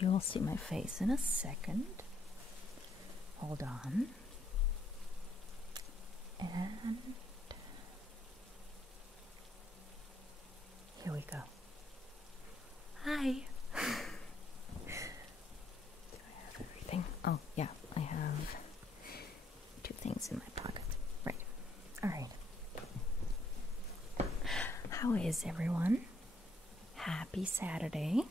You'll see my face in a second. Hold on. And here we go. Hi. Do I have everything? Oh, yeah, I have 2 things in my pocket. Right. All right. How is everyone? Happy Saturday.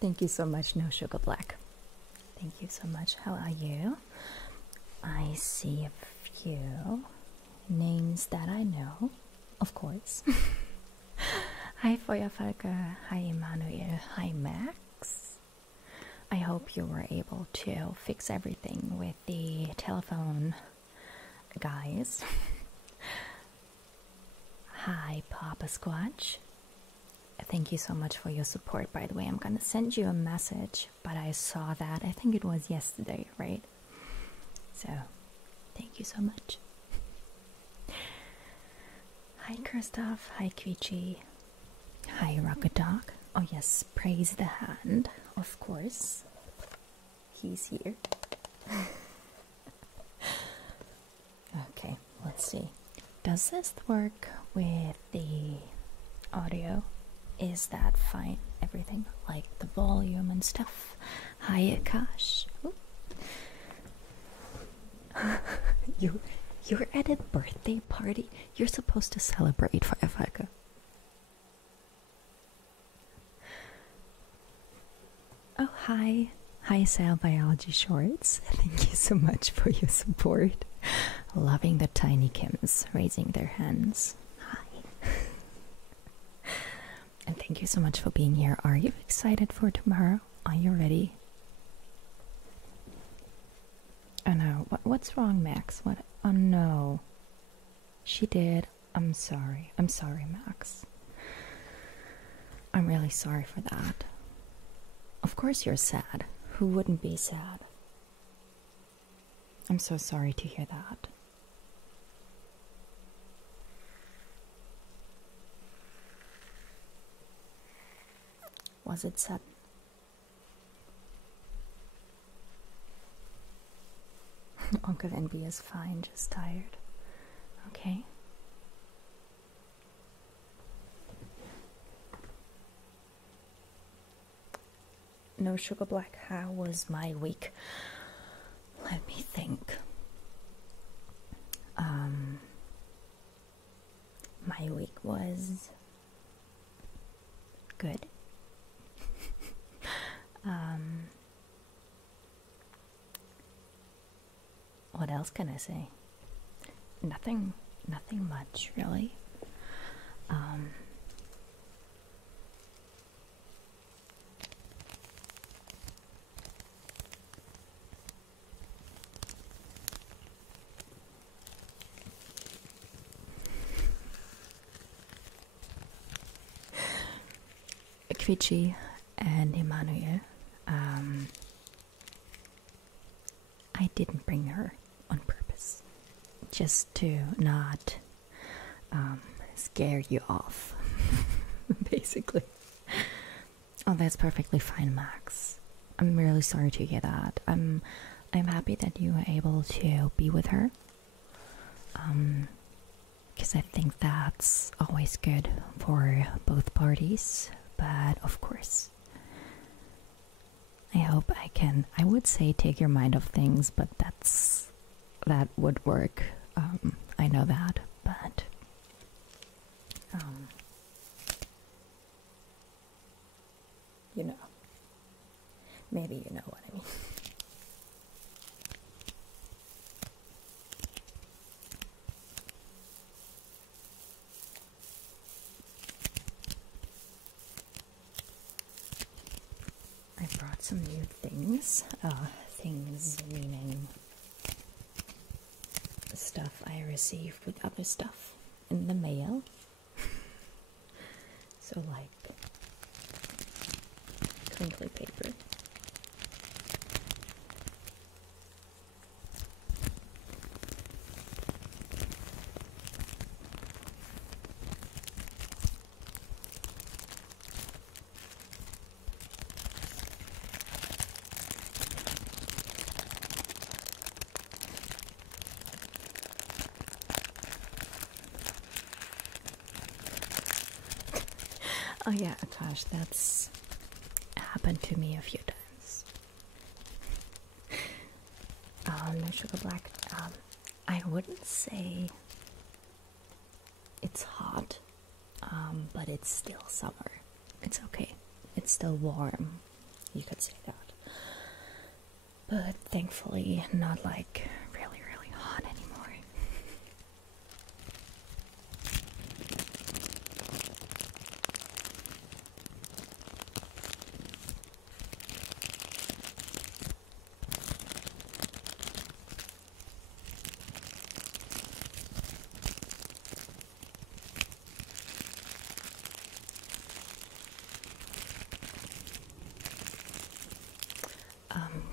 Thank you so much, No Sugar Black. Thank you so much. How are you? I see a few names that I know, of course. Hi, Feuerfalke. Hi, Emmanuel. Hi, Max. I hope you were able to fix everything with the telephone guys. Hi, Papa Squatch. Thank you so much for your support. By the way, I'm gonna send you a message, but I saw that. I think it was yesterday, right? So, thank you so much. Hi, Christoph. Hi, Quichi. Hi, Rocket Dog. Oh, yes, praise the hand, of course. He's here. Okay, let's see. Does this work with the audio? Is that fine? Everything like the volume and stuff. Hi, Akash. You're at a birthday party. You're supposed to celebrate for Efaka. Oh, hi. Hi, Cell Biology Shorts. Thank you so much for your support. Loving the tiny Kims raising their hands. Hi. And thank you so much for being here. Are you excited for tomorrow? Are you ready? Oh no, what's wrong, Max? What? Oh no. She did. I'm sorry. I'm sorry, Max. I'm really sorry for that. Of course you're sad. Who wouldn't be sad? I'm so sorry to hear that. Was it sudden? Uncle NB is fine, just tired. Okay. No Sugar Black, how was my week? Let me think. My week was good. What else can I say? Nothing much really. Quichi and Emmanuel, I didn't bring her on purpose, just to not scare you off, basically. Oh, that's perfectly fine, Max. I'm really sorry to hear that. I'm happy that you were able to be with her, because I think that's always good for both parties. But of course, I hope I would say take your mind off things, but that would work. I know that, but you know, maybe you know what I mean. I brought some new things. Things meaning stuff I received with other stuff in the mail. So like crinkly paper. Oh yeah, gosh, that's happened to me a few times. No sugar black. I wouldn't say it's hot, but it's still summer. It's okay. It's still warm. You could say that. But thankfully, not like really, really hot anymore.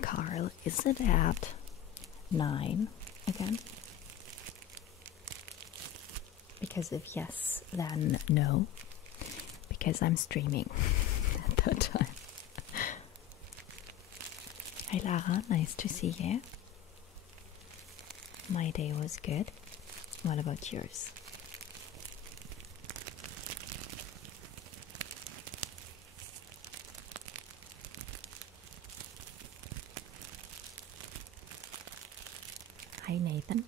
Carl, is it at 9 again? Because if yes, then no, because I'm streaming at that time. Hi Lara, nice to see you. My day was good. What about yours? Hi Nathan,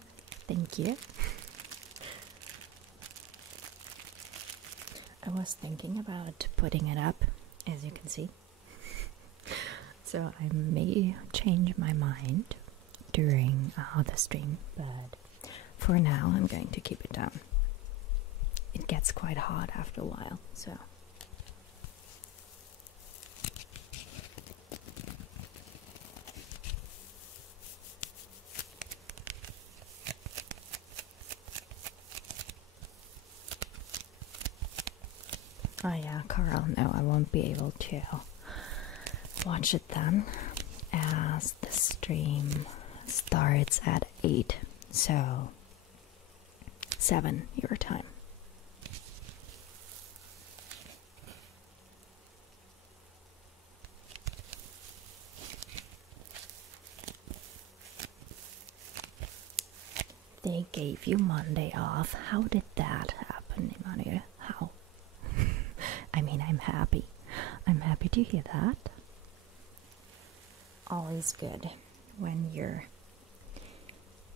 thank you. I was thinking about putting it up, as you can see. So I may change my mind during the stream, but for now I'm going to keep it down. It gets quite hot after a while, so. Oh yeah, Carl, no, I won't be able to watch it then, as the stream starts at 8, so 7 your time. They gave you Monday off. How did that happen, Emmanuel? How? I mean, I'm happy. I'm happy to hear that. Always good when you're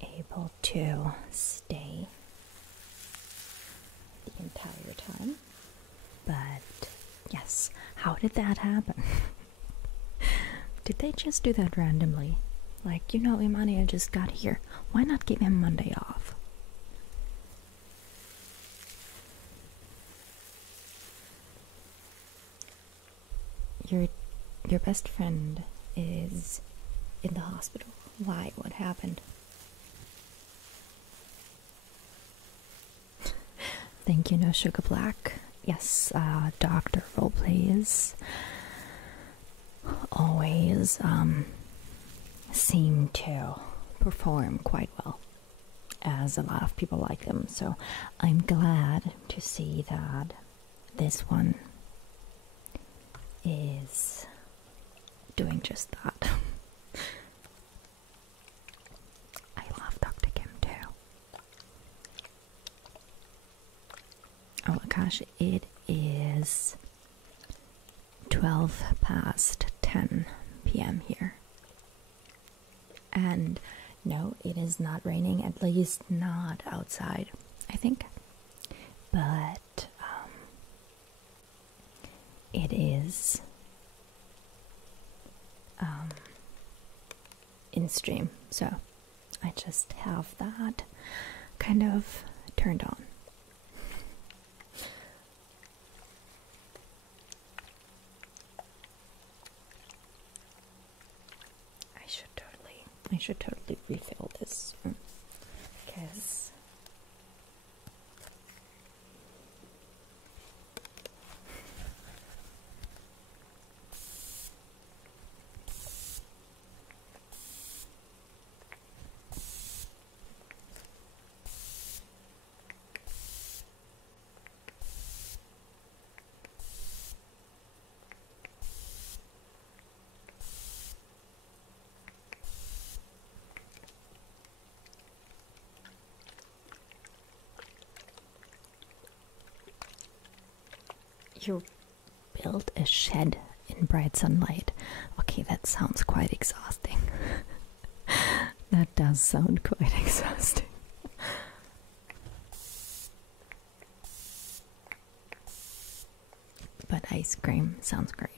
able to stay the entire time. But yes, how did that happen? Did they just do that randomly? Like, you know, Emmanuel just got here. Why not give him Monday off? Your best friend is in the hospital. Why? What happened? Thank you, No Sugar Black. Yes, Dr. Roleplays always seem to perform quite well, as a lot of people like them. So I'm glad to see that this one is doing just that. I love Dr. Kim too. Oh gosh, it is 12 past 10 p.m. here. And no, it is not raining, at least not outside, I think. But it is in stream, so I just have that kind of turned on. I should totally refill this because build a shed in bright sunlight. Okay, that sounds quite exhausting. That does sound quite exhausting. But ice cream sounds great.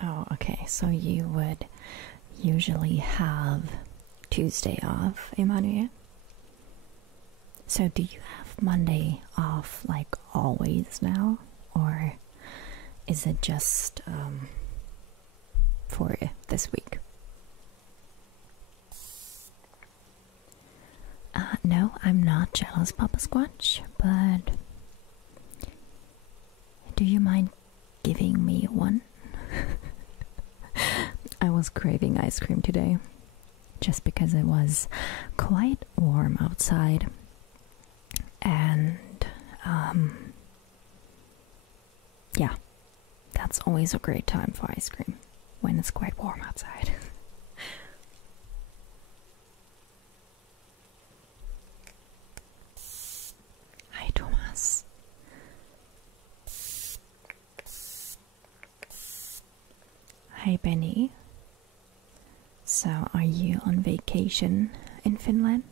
Oh, okay, so you would usually have Tuesday off, Emmanuel? So do you have Monday off like always now? Or is it just for this week? No, I'm not jealous, Papa Squatch, but do you mind giving me one? I was craving ice cream today, just because it was quite warm outside, and yeah, that's always a great time for ice cream, when it's quite warm outside. Hi, Thomas. Hi, Benny. So, are you on vacation in Finland?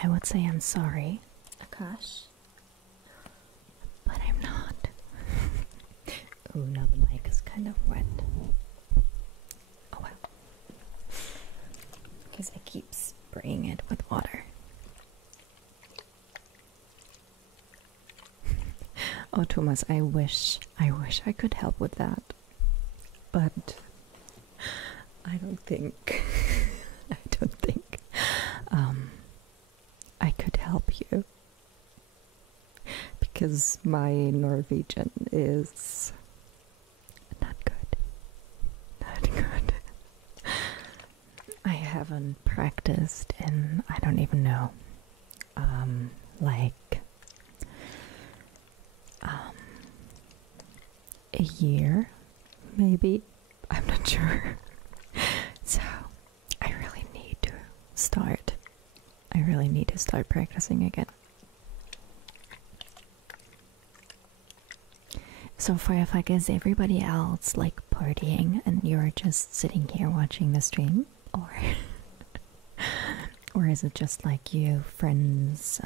I would say I'm sorry, Akash, but I'm not. Oh, now the mic is kind of wet. Oh well. Because I keep spraying it with water. Oh, Thomas, I wish I could help with that. But I don't think I could help you, because my Norwegian is not good. Not good. I haven't practiced in, I don't even know, like a year, maybe. I'm not sure. So I really need to start. I really need to start practicing again. So for if like is everybody else like partying and you're just sitting here watching the stream, or or is it just like you friends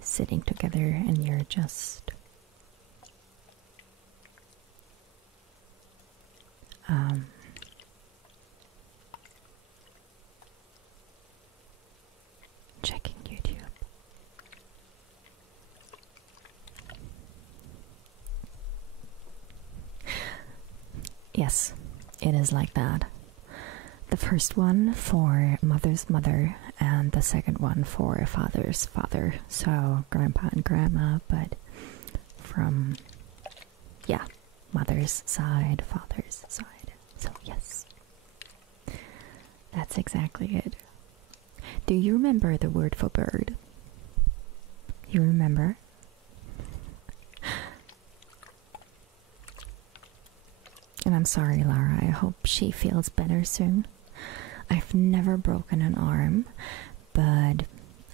sitting together and you're just checking YouTube? Yes, it is like that. The first one for mother's mother, and the second one for father's father. So grandpa and grandma, but from, yeah, mother's side, father's side. So yes, that's exactly it. Do you remember the word for bird? You remember? And I'm sorry, Lara, I hope she feels better soon. I've never broken an arm, but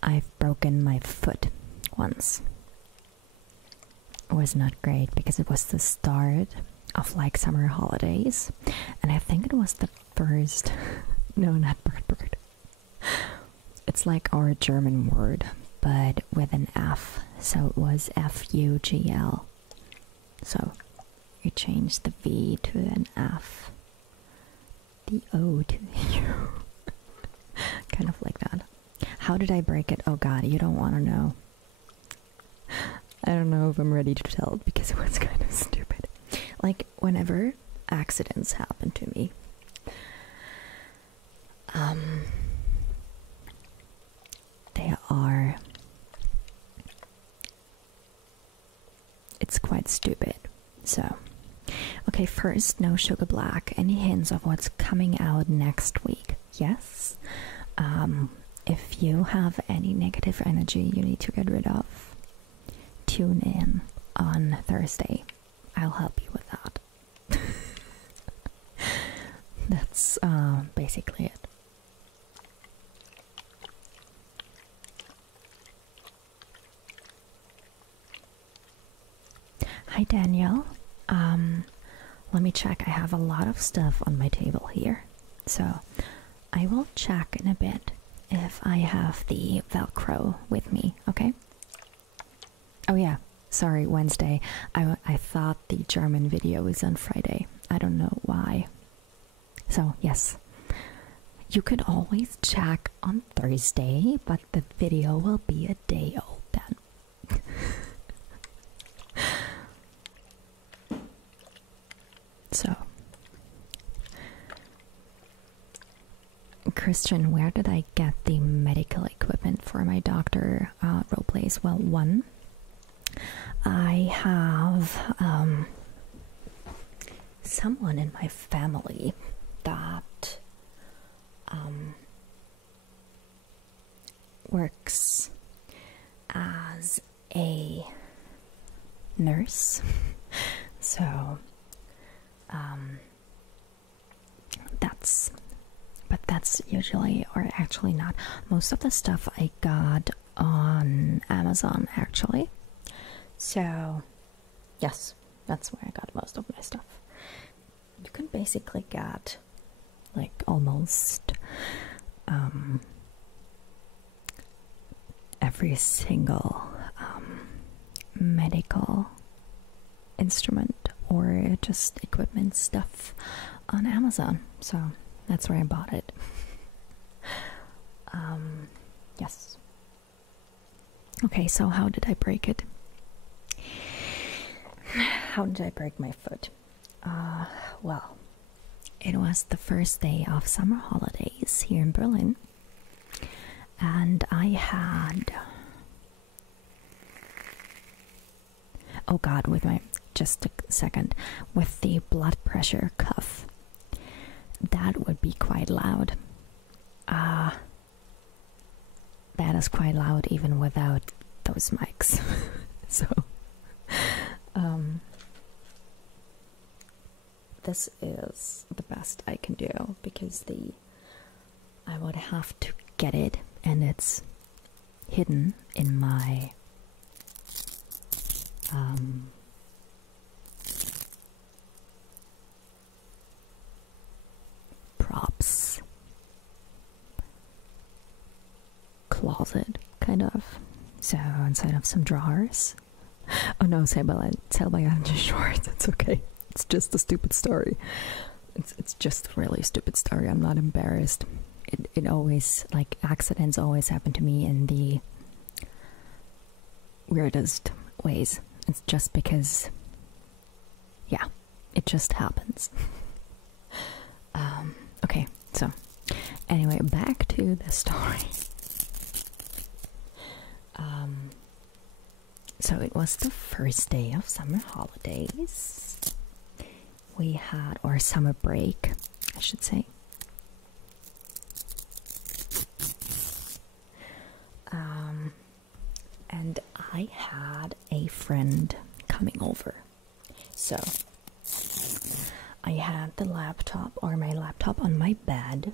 I've broken my foot once. It was not great because it was the start of like summer holidays, and I think it was the first, no, not bird. It's like our German word, but with an F, so it was F-U-G-L. So we changed the V to an F, the O to the U. Kind of like that. How did I break it? Oh god, you don't want to know. I don't know if I'm ready to tell it because it was kind of stupid. Like, whenever accidents happen to me, they are... it's quite stupid. So, okay, first, no sugar black. Any hints of what's coming out next week? Yes. If you have any negative energy you need to get rid of, tune in on Thursday. I'll help you with that. That's basically it. Hi Daniel. Let me check. I have a lot of stuff on my table here, so I will check in a bit if I have the Velcro with me, okay? Oh yeah, sorry, Wednesday. I thought the German video was on Friday. I don't know why. So yes, you could always check on Thursday, but the video will be a day old then. So, Christian, where did I get the medical equipment for my doctor roleplays? Well, one, I have someone in my family that works as a nurse. So that's usually, or actually not, most of the stuff I got on Amazon actually. So yes, that's where I got most of my stuff. You can basically get like almost every single medical instrument or just equipment stuff on Amazon, so that's where I bought it. Yes. Okay, so how did I break it? How did I break my foot? Well, it was the first day of summer holidays here in Berlin, and I had... oh god, with my... just a second. With the blood pressure cuff, that would be quite loud. That is quite loud even without those mics. So, this is the best I can do because I would have to get it, and it's hidden in my props closet, kind of. So inside of some drawers. Oh no, sell by shorts. It's okay. It's just a stupid story. It's just a really stupid story. I'm not embarrassed. It always, like, accidents always happen to me in the weirdest ways. It's just because, yeah, it just happens. Okay, so anyway, back to the story. So it was the first day of summer holidays. We had, or summer break, I should say. And I had a friend coming over. So I had the laptop, or my laptop, on my bed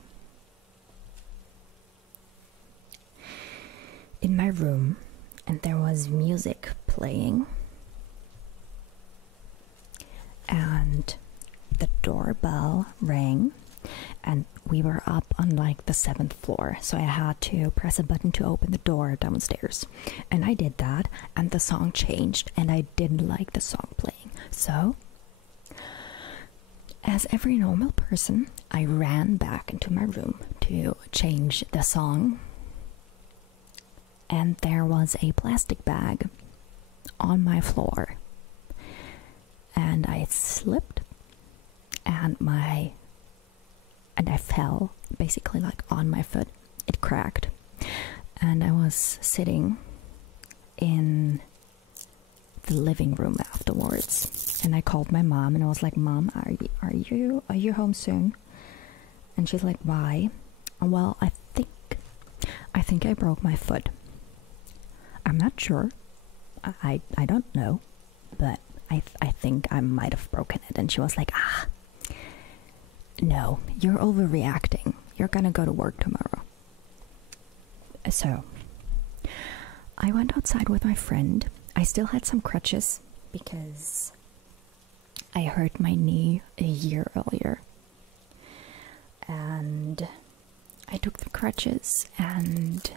in my room, and there was music playing, and the doorbell rang, and we were up on like the 7th floor, so I had to press a button to open the door downstairs, and I did that, and the song changed, and I didn't like the song playing. So as every normal person, I ran back into my room to change the song, and there was a plastic bag on my floor, and I slipped, and I fell basically, like, on my foot. It cracked, and I was sitting in the living room afterwards, and I called my mom, and I was like, "Mom, are you home soon?" And she's like, "Why?" "Well, I think I broke my foot. I'm not sure. I don't know, but I think I might have broken it." And she was like, "No, you're overreacting. You're gonna go to work tomorrow." So I went outside with my friend. I still had some crutches because I hurt my knee a year earlier. And I took the crutches, and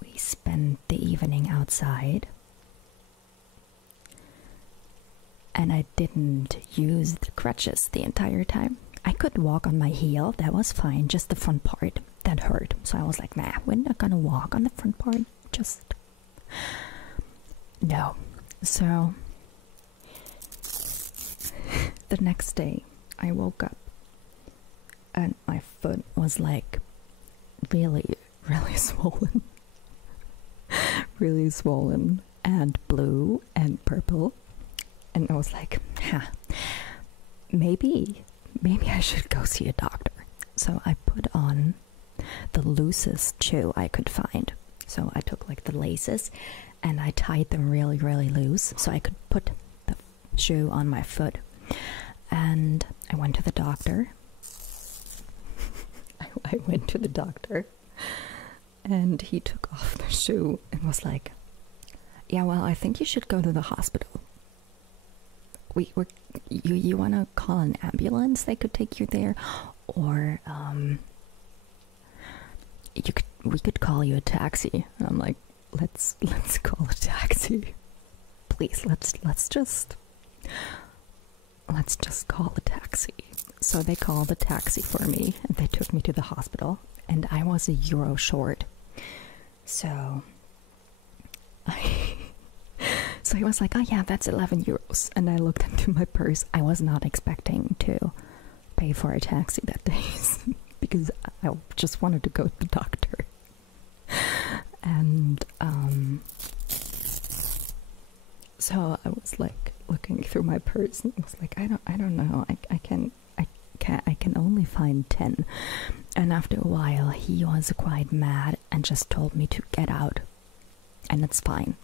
we spent the evening outside. And I didn't use the crutches the entire time. I could walk on my heel, that was fine, just the front part that hurt. So I was like, nah, we're not gonna walk on the front part, just no. So the next day I woke up and my foot was like really, really swollen. Really swollen and blue and purple. And I was like, maybe I should go see a doctor. So I put on the loosest shoe I could find. So I took like the laces and I tied them really, really loose so I could put the shoe on my foot. And I went to the doctor. I went to the doctor, and he took off the shoe and was like, "Yeah, well, I think you should go to the hospital. You want to call an ambulance? They could take you there, or we could call you a taxi." And I'm like, let's call a taxi, please. Let's just call a taxi. So they called a taxi for me, and they took me to the hospital, and I was €1 short. So he was like, "Oh yeah, that's €11." And I looked into my purse. I was not expecting to pay for a taxi that day because I just wanted to go to the doctor. And so I was like looking through my purse, and I was like, I don't know. I can only find 10. And after a while, he was quite mad and just told me to get out, and it's fine.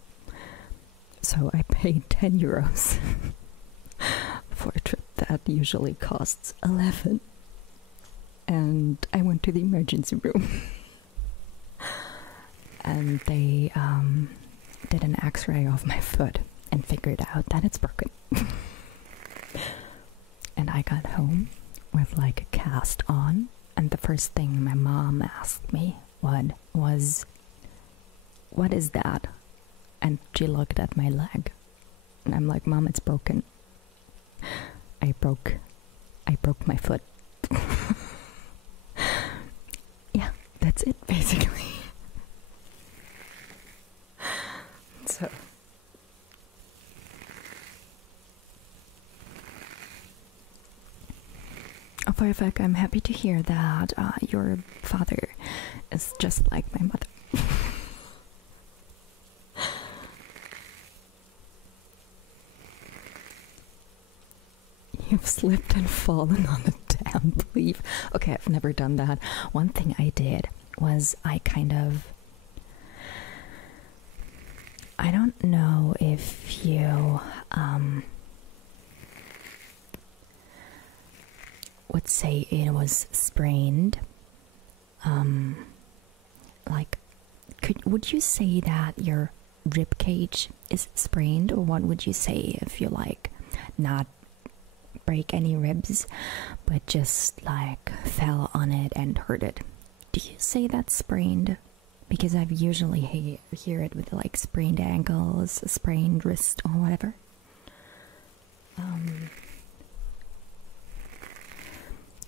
So I paid €10 for a trip that usually costs 11. And I went to the emergency room. And they did an x-ray of my foot and figured out that it's broken. And I got home with like a cast on, and the first thing my mom asked me was, "What is that?" And she looked at my leg, and I'm like, "Mom, it's broken. I broke my foot." Yeah, that's it basically. So for a fact, I'm happy to hear that your father is just like my mother. You've slipped and fallen on a damp leaf. Okay, I've never done that. One thing I did was I don't know if you would say it was sprained. Like, would you say that your rib cage is sprained, or what would you say if you like not break any ribs but just like fell on it and hurt it? Do you say that's sprained? Because I've usually hear it with like sprained ankles, sprained wrist, or whatever.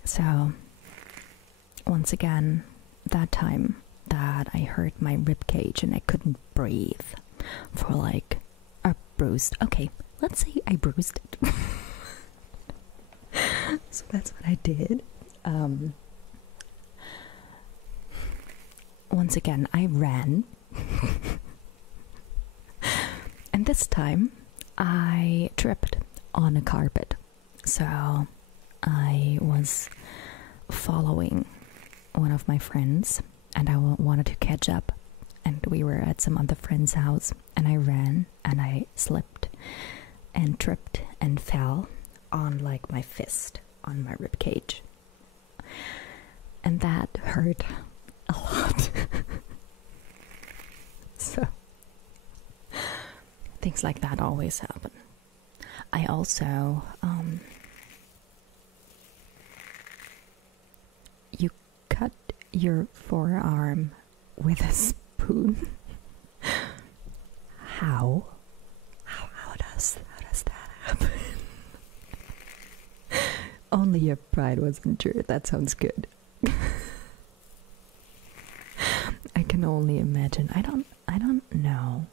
So once again, that time that I hurt my rib cage and I couldn't breathe for like a bruised, okay, let's say I bruised it. So that's what I did. Once again, I ran. And this time I tripped on a carpet. So I was following one of my friends, and I wanted to catch up, and we were at some other friend's house, and I ran and I slipped and tripped and fell on like my fist on my rib cage, and that hurt a lot. So things like that always happen. I also you cut your forearm with a spoon. How does that happen? Only your pride was injured. That sounds good. I can only imagine. I don't know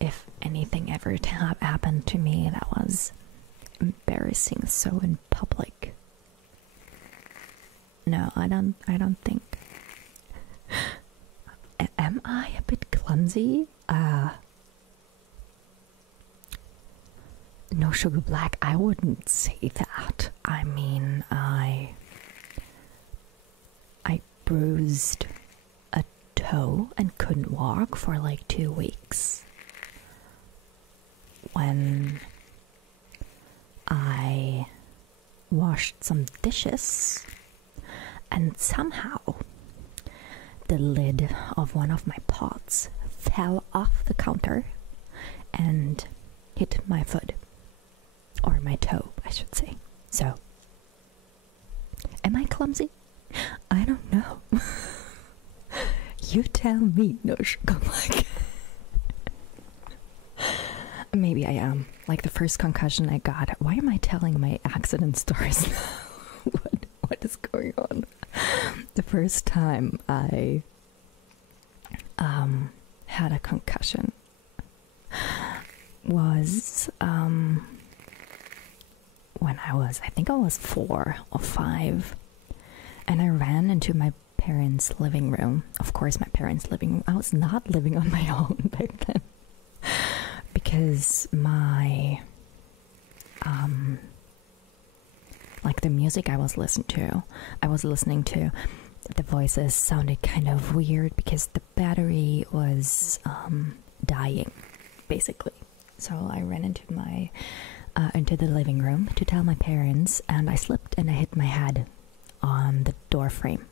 if anything ever happened to me that was embarrassing so in public. No, I don't think. Am I a bit clumsy? No, Sugar Black, I wouldn't say that. I mean, I bruised a toe and couldn't walk for like 2 weeks when I washed some dishes, and somehow the lid of one of my pots fell off the counter and hit my foot, or my toe, I should say. So, am I clumsy? I don't know. You tell me, no Sugar Black. Maybe I am. Like the first concussion I got. Why am I telling my accident stories now? What is going on? The first time I had a concussion was when I think I was 4 or 5, and I ran into my parents' living room. Of course, my parents' living room. I was not living on my own back then, because my like the music I was listening to, the voices sounded kind of weird because the battery was dying, basically. So I ran into the living room to tell my parents, and I slipped and I hit my head on the door frame.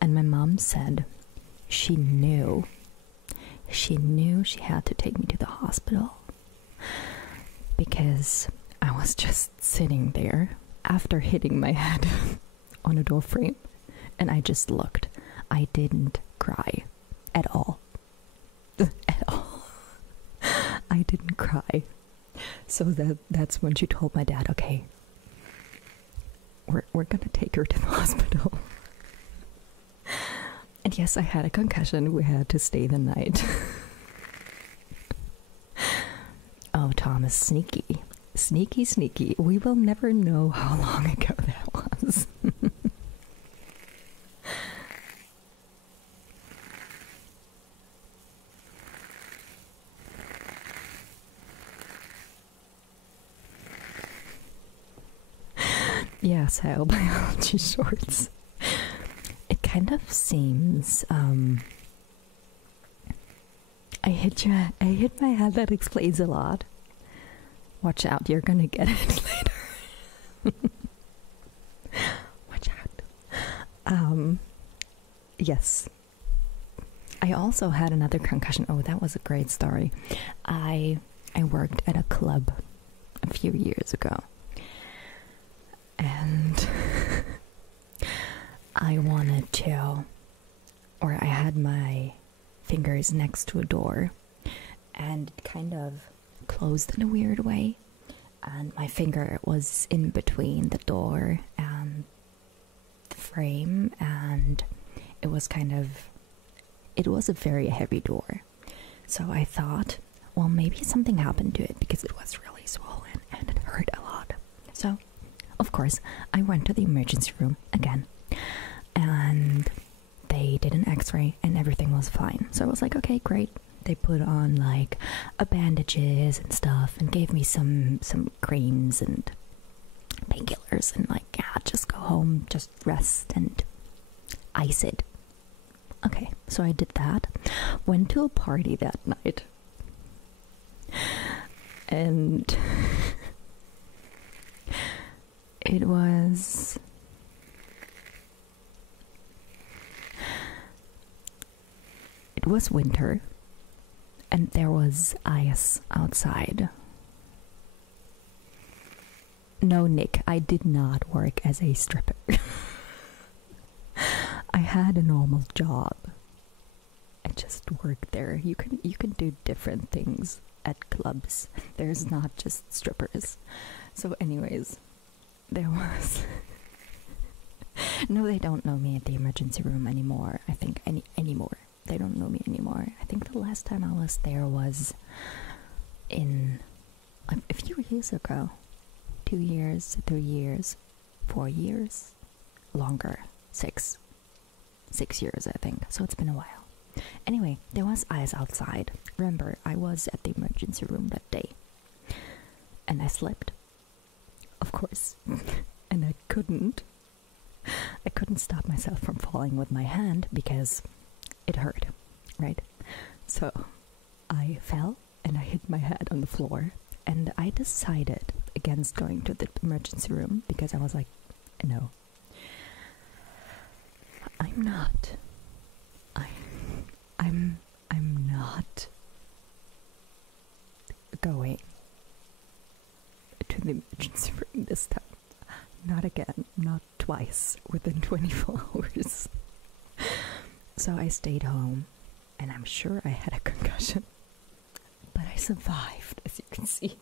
And my mom said she knew she had to take me to the hospital because I was just sitting there after hitting my head on a door frame, and I just looked. I didn't cry at all. At all. I didn't cry. So that's when she told my dad, okay, we're gonna take her to the hospital. And yes, I had a concussion. We had to stay the night. Oh, Thomas, sneaky. Sneaky, sneaky. We will never know how long ago that was. Yes, how biology shorts. It kind of seems I hit my head. That explains a lot. Watch out, you're gonna get it later. Watch out. Yes. I also had another concussion. Oh, that was a great story. I worked at a club a few years ago. And I wanted to, or I had my fingers next to a door, and it kind of closed in a weird way, and my finger was in between the door and the frame, and it was a very heavy door. So I thought, well, maybe something happened to it because it was really swollen and it hurt a lot. So of course, I went to the emergency room again, and they did an x-ray and everything was fine. So I was like, okay, great. They put on like bandages and stuff and gave me some creams and painkillers and like, yeah, just go home, just rest and ice it. Okay, so I did that. Went to a party that night. And it was winter, and there was ice outside. No, Nick, I did not work as a stripper. I had a normal job. I just worked there. You can do different things at clubs. There's not just strippers. So anyways, there was no, they don't know me at the emergency room anymore. I think anymore. They don't know me anymore. I think the last time I was there was in a few years ago. 2 years, 3 years, 4 years, longer, 6 years, I think. So it's been a while. Anyway, there was ice outside. Remember, I was at the emergency room that day, and I slipped, of course. And I couldn't stop myself from falling with my hand because it hurt, right? So I fell and I hit my head on the floor, and I decided against going to the emergency room because I was like, no, I'm not going to the emergency room this time. Not again, not twice within 24 hours. So I stayed home, and I'm sure I had a concussion, but I survived, as you can see.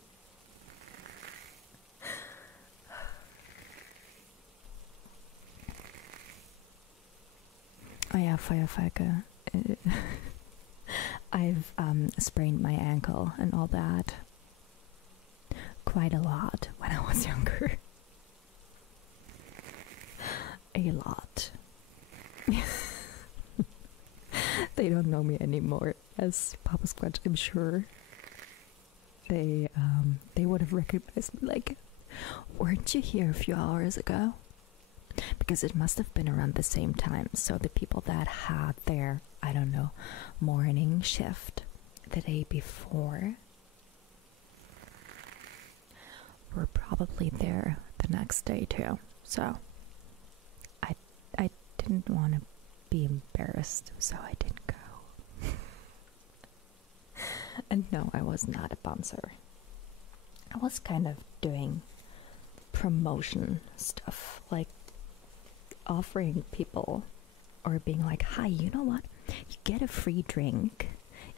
Oh yeah, Feuerfalke. I've sprained my ankle and all that quite a lot when I was younger. A lot. They don't know me anymore as Papa Squatch, I'm sure. They would have recognized me like, weren't you here a few hours ago? Because it must have been around the same time. So the people that had their, I don't know, morning shift the day before were probably there the next day too. So I didn't want to be embarrassed, so I didn't go. And no, I was not a bouncer. I was kind of doing promotion stuff, like offering people or being like, hi, you know what? You get a free drink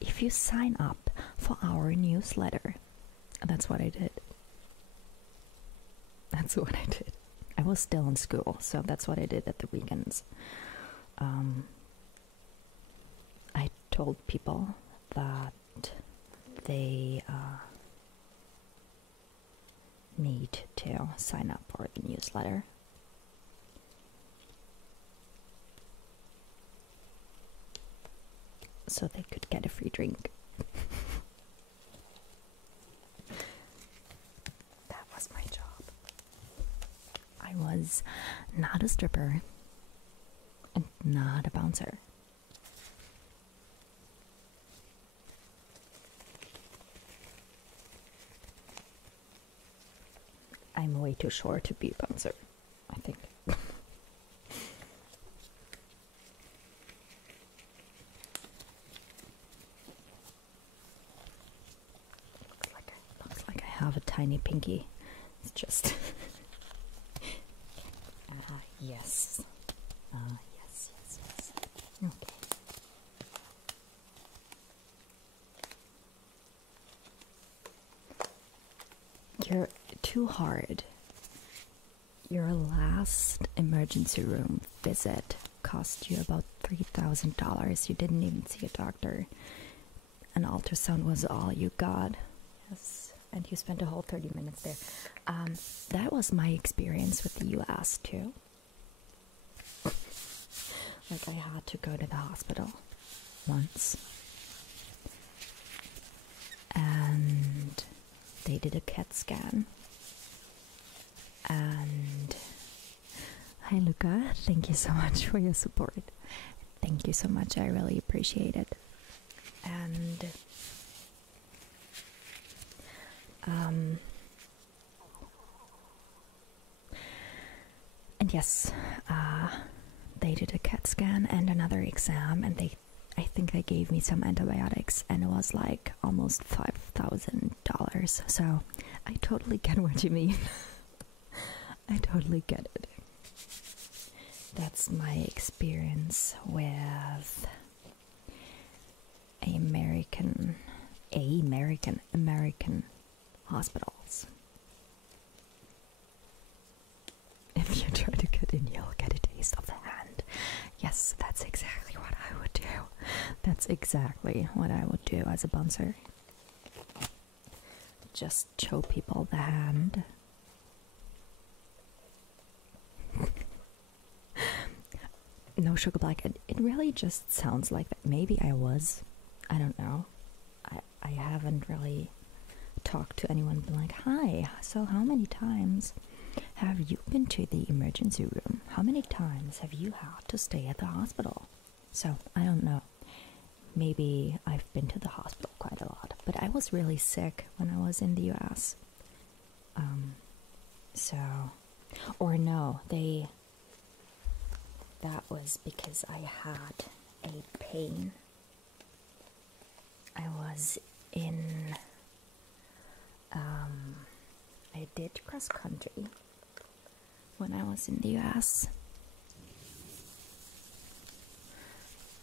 if you sign up for our newsletter. That's what I did. That's what I did. I was still in school, so that's what I did at the weekends. I told people that they need to sign up for the newsletter. So they could get a free drink. That was my job. I was not a stripper and not a bouncer. I'm way too short to be a bouncer, I think. Looks like I have a tiny pinky. It's just yes. Yes. Okay. You're too hard. Your last emergency room visit cost you about $3,000. You didn't even see a doctor. An ultrasound was all you got. Yes, and you spent a whole 30 minutes there. That was my experience with the US too. Like, I had to go to the hospital once. And they did a CAT scan. And hi Luca, thank you so much for your support. Thank you so much, I really appreciate it. And yes, they did a CAT scan and another exam, and I think they gave me some antibiotics, and it was like almost $5,000. So I totally get what you mean. I totally get it. That's my experience with American hospitals. If you try to get in, you'll get a taste of the hand. Yes, that's exactly what I would do. That's exactly what I would do as a bouncer. Just show people the hand. No, Sugar Black, it really just sounds like that. Maybe I was. I don't know. I haven't really talked to anyone been like, hi, so how many times have you been to the emergency room? How many times have you had to stay at the hospital? So, I don't know. Maybe I've been to the hospital quite a lot. But I was really sick when I was in the US. Or no, that was because I had a pain. I was in, I did cross country when I was in the US.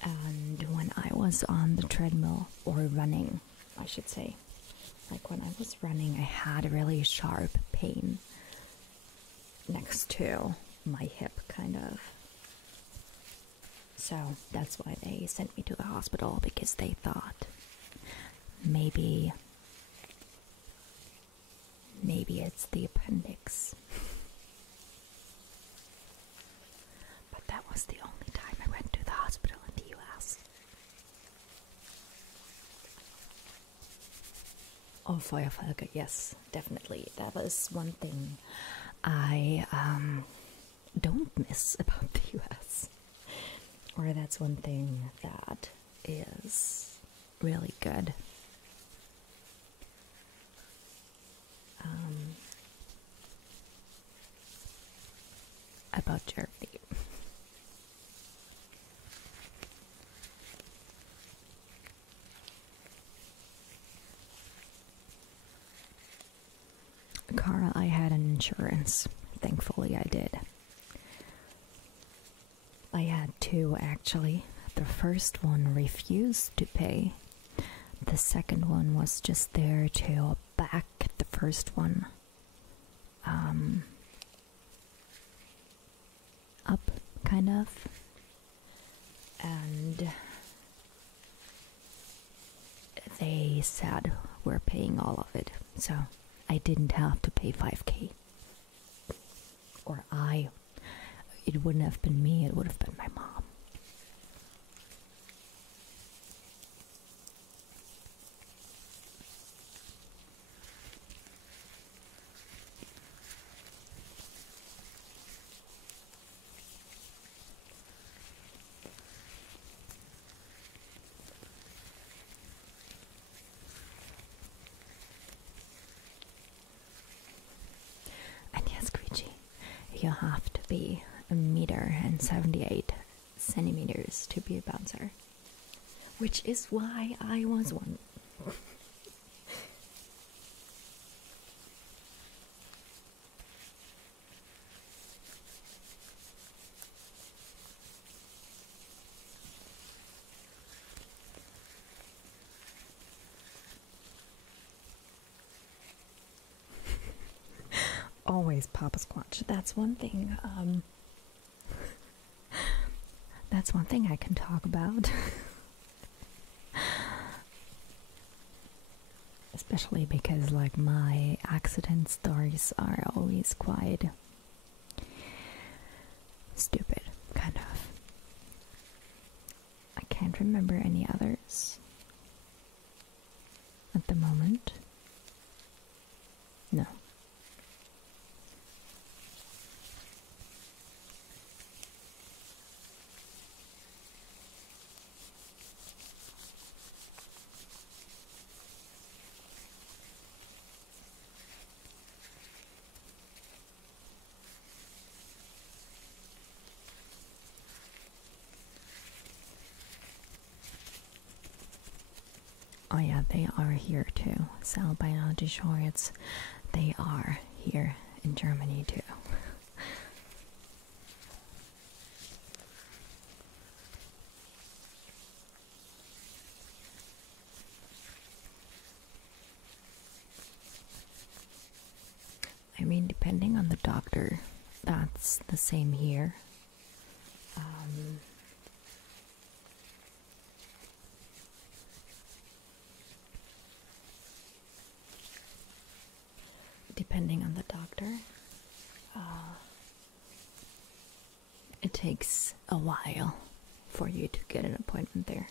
And when I was on the treadmill, or running, I should say, like when I was running, I had a really sharp pain next to my hip, kind of. So that's why they sent me to the hospital, because they thought maybe it's the appendix. But that was the only time I went to the hospital in the US. Oh, Feuerfolge, yes, definitely. That was one thing I don't miss about the US. Or that's one thing that is really good. About Germany. Cara, insurance. Thankfully, I did. I had two actually. The first one refused to pay. The second one was just there to back the first one up, kind of. And they said we're paying all of it, so I didn't have to pay 5K. Or it wouldn't have been me, it would have been my mom. And yes, Creechy, you have to be 1.78 meters to be a bouncer, which is why I was one. Always Papa Squatch. That's one thing. That's one thing I can talk about. Especially because, like, my accident stories are always quite stupid, kind of. I can't remember any others at the moment. No. Oh yeah, they are here too. So biology shorts, they are here in Germany too. I mean, depending on the doctor, that's the same here. Depending on the doctor, it takes a while for you to get an appointment there.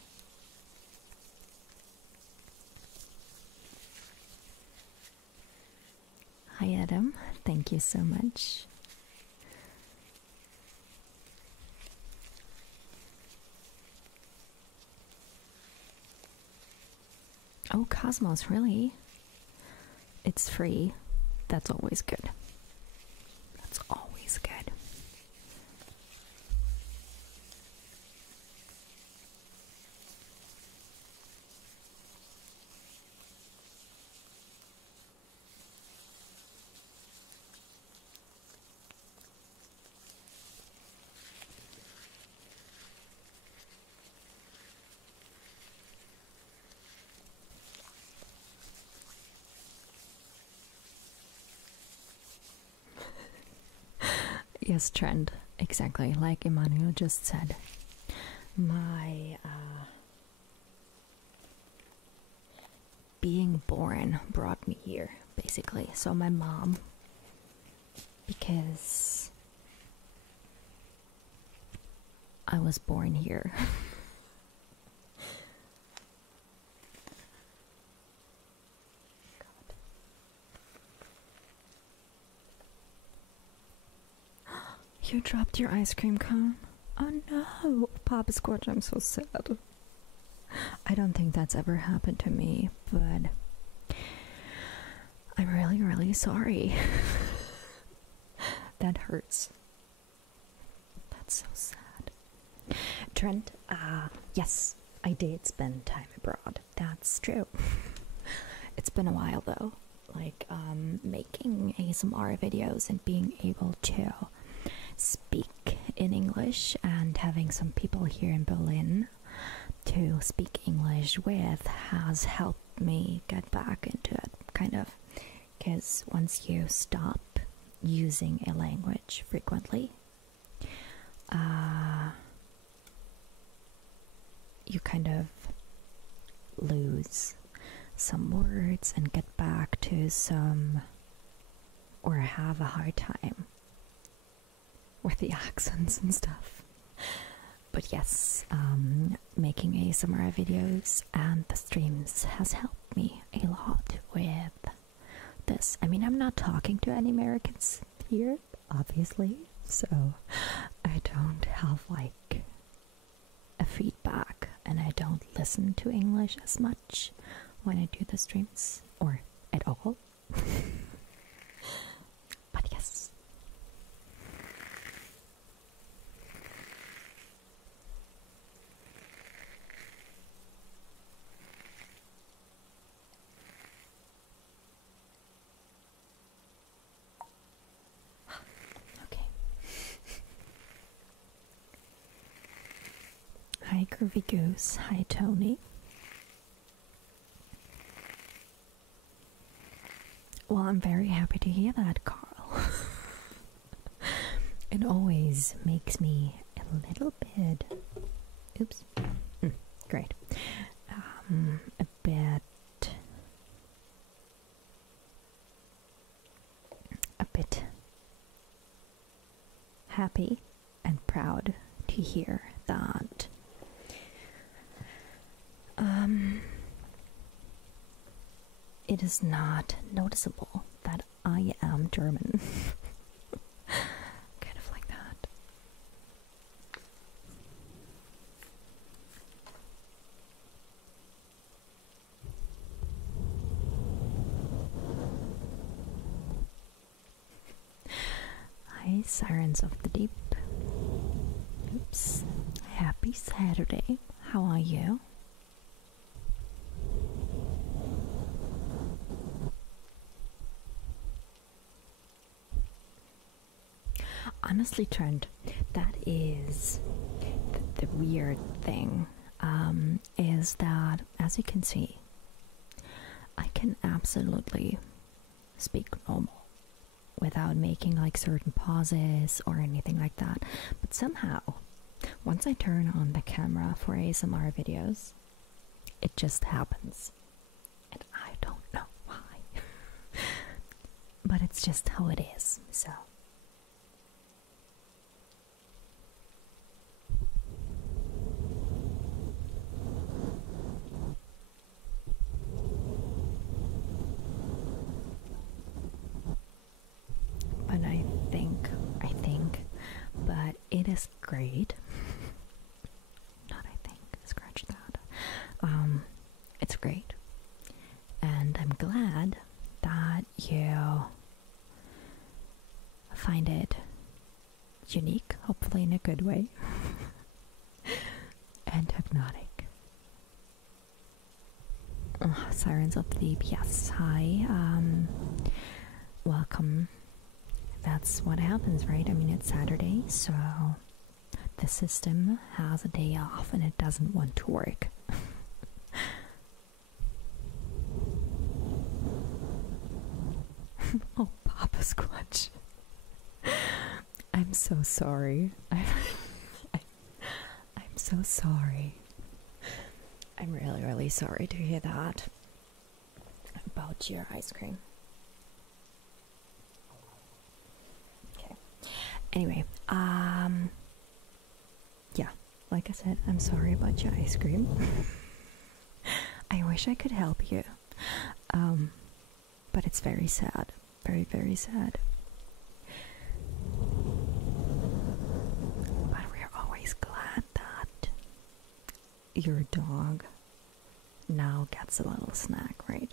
Hi Adam, thank you so much. Oh, Cosmos, really? It's free. That's always good. That's always good. Yes, trend. Exactly, like Emmanuel just said. My being born brought me here, basically. So my mom, because I was born here. You dropped your ice cream cone? Oh no, Papa Scorch, I'm so sad. I don't think that's ever happened to me, but I'm really, really sorry. That hurts. That's so sad. Trent, yes, I did spend time abroad. That's true. It's been a while though. like making ASMR videos and being able to speak in English and having some people here in Berlin to speak English with has helped me get back into it, kind of, because once you stop using a language frequently, you kind of lose some words and get back to some, or have a hard time with the accents and stuff. But yes, making ASMR videos and the streams has helped me a lot with this. I mean, I'm not talking to any Americans here, obviously, so I don't have like a feedback, and I don't listen to English as much when I do the streams, or at all. But yes. Okay. Hi Groovy Goose, hi Tony. Well, I'm very happy to hear that, Carl. It always makes me a little bit, oops, great, a bit happy and proud to hear that it is not noticeable that I am German. Kind of like that. Hi, Sirens of the Deep. Oops. Happy Saturday. How are you? Honestly, Trent, that is the weird thing, is that, as you can see, I can absolutely speak normal without making like certain pauses or anything like that. But somehow, once I turn on the camera for ASMR videos, it just happens. And I don't know why. But it's just how it is, so. But I think, but it is great. Not I think, scratch that. It's great. And I'm glad that you find it unique, hopefully in a good way, and hypnotic. Sirens of the Deep, yes, hi, welcome. That's what happens, right? I mean, it's Saturday, so the system has a day off and it doesn't want to work. Oh, Papa Squatch. I'm so sorry. I'm so sorry. I'm really, really sorry to hear that about your ice cream. Anyway, yeah, like I said, I'm sorry about your ice cream. I wish I could help you, but it's very sad, very, very sad. But we're always glad that your dog now gets a little snack, right?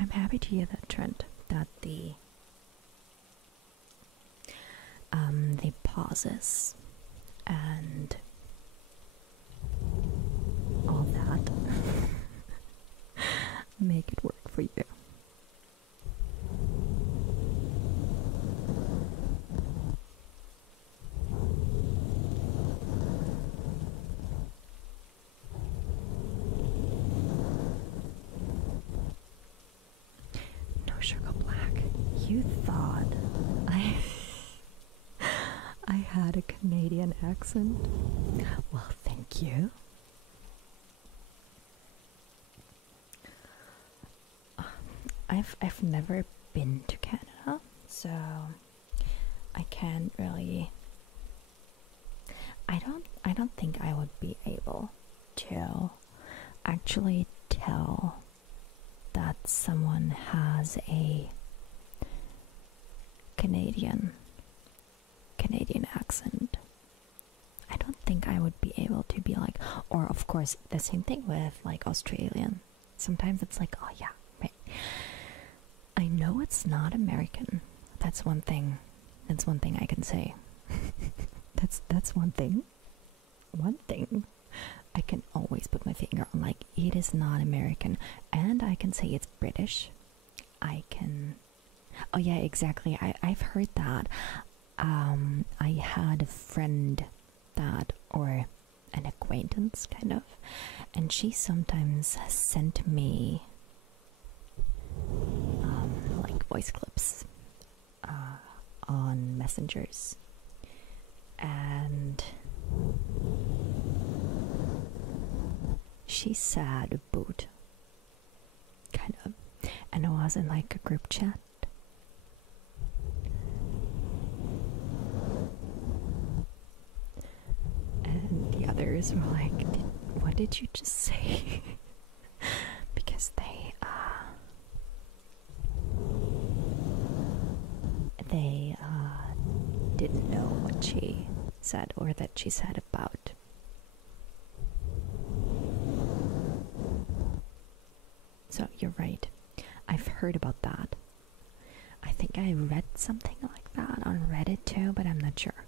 I'm happy to hear that, Trent, that the pauses and all that. Make it work for you. No sugar black. You thought I had a Canadian accent? Well, thank you. I've never been to Canada, so I can't really. I don't think I would be able to actually tell that someone has a Canadian accent. I don't think I would be able to be like, or of course the same thing with like Australian. Sometimes it's like, oh yeah, right. I know it's not American. That's one thing. That's one thing I can say. that's one thing. One thing I can always put my finger on, like, it is not American. And I can say it's British. I can. Oh yeah, exactly. I've heard that. I had a friend that, or an acquaintance kind of, and she sometimes sent me like voice clips on messengers, and she said boot kind of, and it was in like a group chat. And the others were like, what did you just say? Because they didn't know what she said, or that she said about. So you're right. I've heard about that. I think I read something like that on Reddit too, but I'm not sure.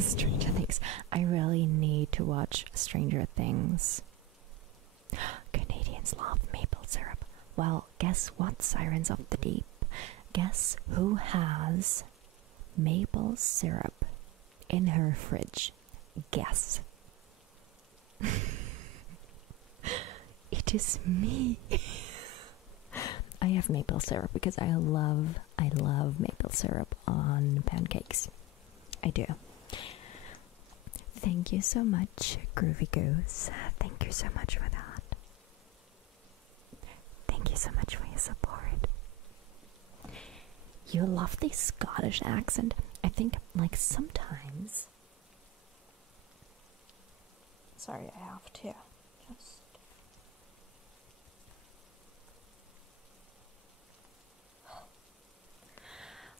Stranger Things. I really need to watch Stranger Things. Canadians love maple syrup. Well, guess what, Sirens of the Deep? Guess who has maple syrup in her fridge? Guess. It is me. I have maple syrup because I love maple syrup on pancakes. I do. Thank you so much, Groovy Goose. Thank you so much for that. Thank you so much for your support. You love the Scottish accent. I think, like, sometimes. Sorry, I have to just.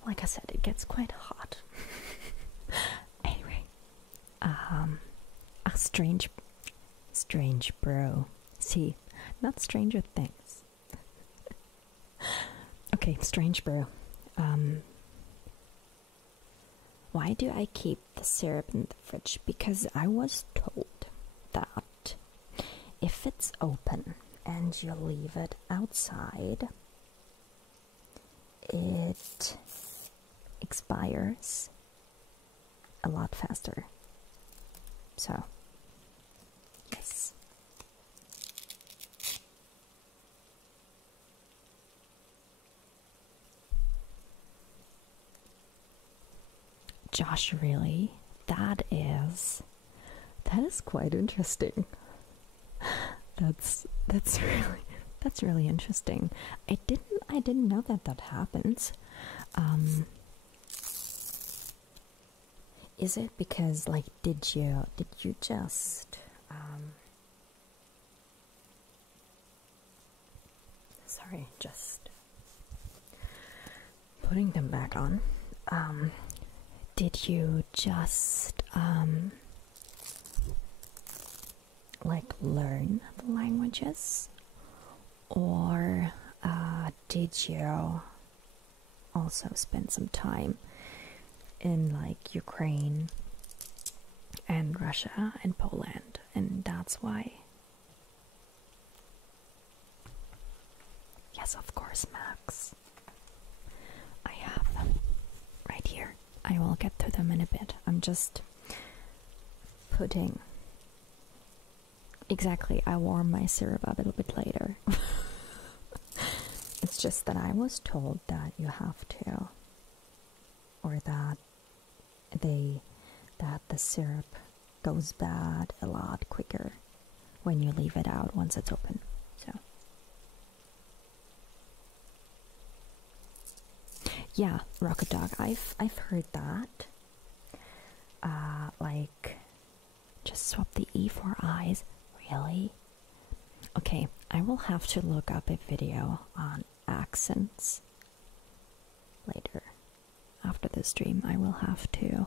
Like I said, it gets quite hot. Anyway, a strange bro. See, not Stranger Things. Okay, strange bro. Why do I keep the syrup in the fridge? Because I was told that if it's open and you leave it outside, it expires a lot faster. So, yes. Josh, really? That is quite interesting. That's really interesting. I didn't know that happens. Is it because, like, did you just sorry, just putting them back on. Did you just like learn the languages, or did you also spend some time in like Ukraine and Russia and Poland, and that's why. Yes, of course, Max. I have them right here. I will get to them in a bit. I'm just putting. Exactly, I warm my syrup a little bit later. It's just that I was told that you have to, or that the syrup goes bad a lot quicker when you leave it out once it's open. So yeah, Rocket Dog, I've heard that. Like, just swap the E for eyes. Really? Okay, I will have to look up a video on accents later. After the stream, I will have to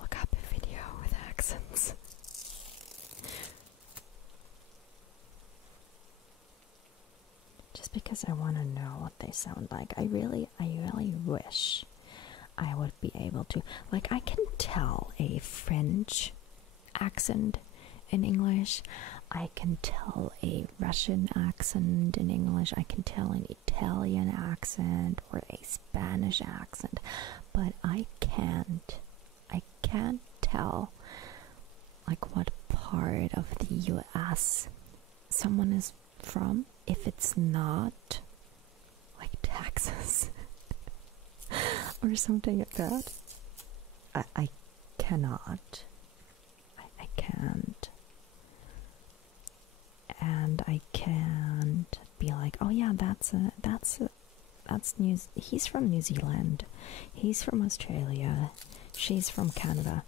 look up a video with accents. Just because I want to know what they sound like. I really wish I would be able to. Like, I can tell a French accent in English. I can tell a Russian accent in English. I can tell an Italian accent or a Spanish accent, but I can't tell like what part of the US someone is from if it's not like Texas or something like that. I cannot. I can't. And I can't be like, oh yeah, he's from New Zealand, he's from Australia, she's from Canada.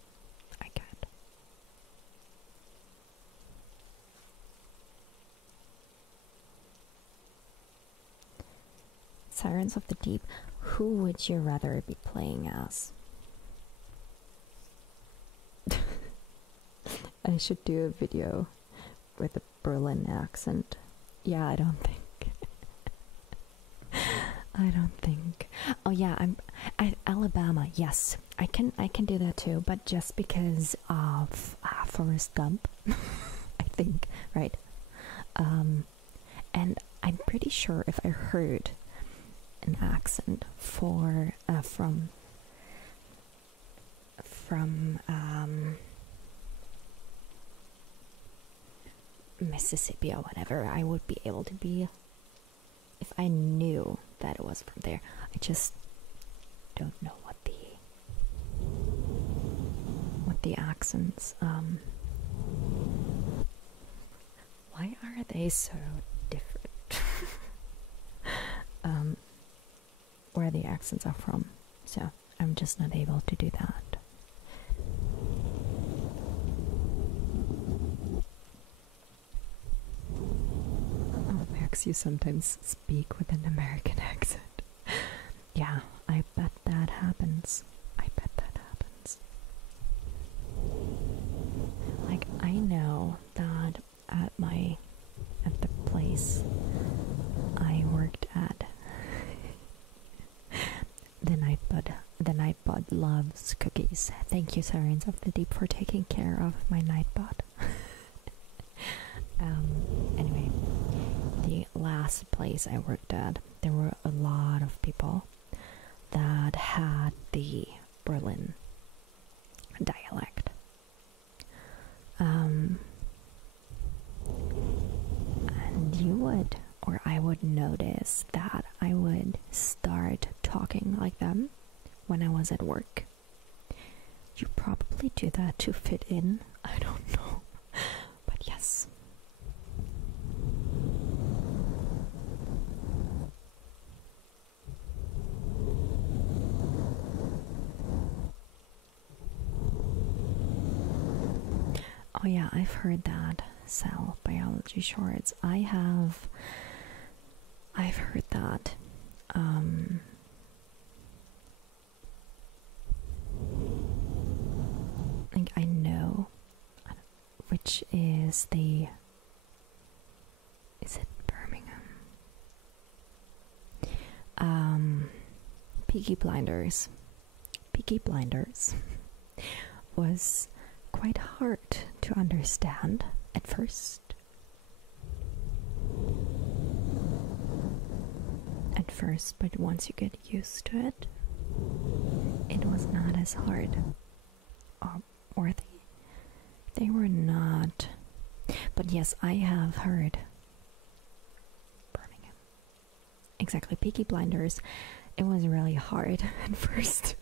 I can't. Sirens of the Deep, who would you rather be playing as? I should do a video with a Berlin accent. Yeah, I don't think. I don't think. Oh yeah, I'm at Alabama. Yes, I can do that too, but just because of Forrest Gump, I think, right? And I'm pretty sure if I heard an accent from Mississippi or whatever, I would be able to be, if I knew that it was from there. I just don't know what the accents, why are they so different? Where the accents are from, so I'm just not able to do that. You sometimes speak with an American accent. Yeah, I bet that happens. Like, I know that at the place I worked at, the Nightbot loves cookies. Thank you, Sirens of the Deep, for taking care of my Nightbot. Anyway, the last place I worked at, there were a lot of people that had the Berlin dialect. And I would notice that I would start talking like them when I was at work. You probably do that to fit in, I don't know, but yes. Oh yeah, I've heard that. Cell biology shorts. I've heard that. Like, I know which is is it Birmingham? Peaky Blinders. Peaky Blinders was quite hard to understand at first. But once you get used to it, it was not as hard. Or they were not. But yes, I have heard Birmingham. Exactly, Peaky Blinders. It was really hard at first.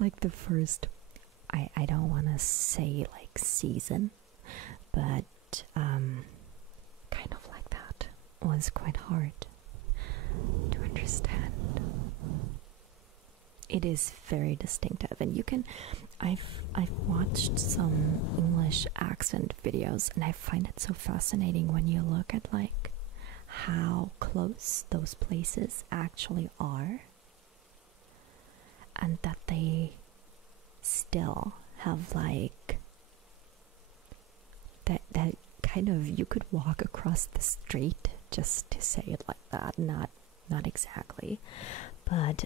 Like the first, I don't want to say like season, but kind of like that was quite hard to understand. It is very distinctive, and you can. I've watched some English accent videos, and I find it so fascinating when you look at like how close those places actually are, and that they still have like that kind of, you could walk across the street, just to say it like that, not exactly, but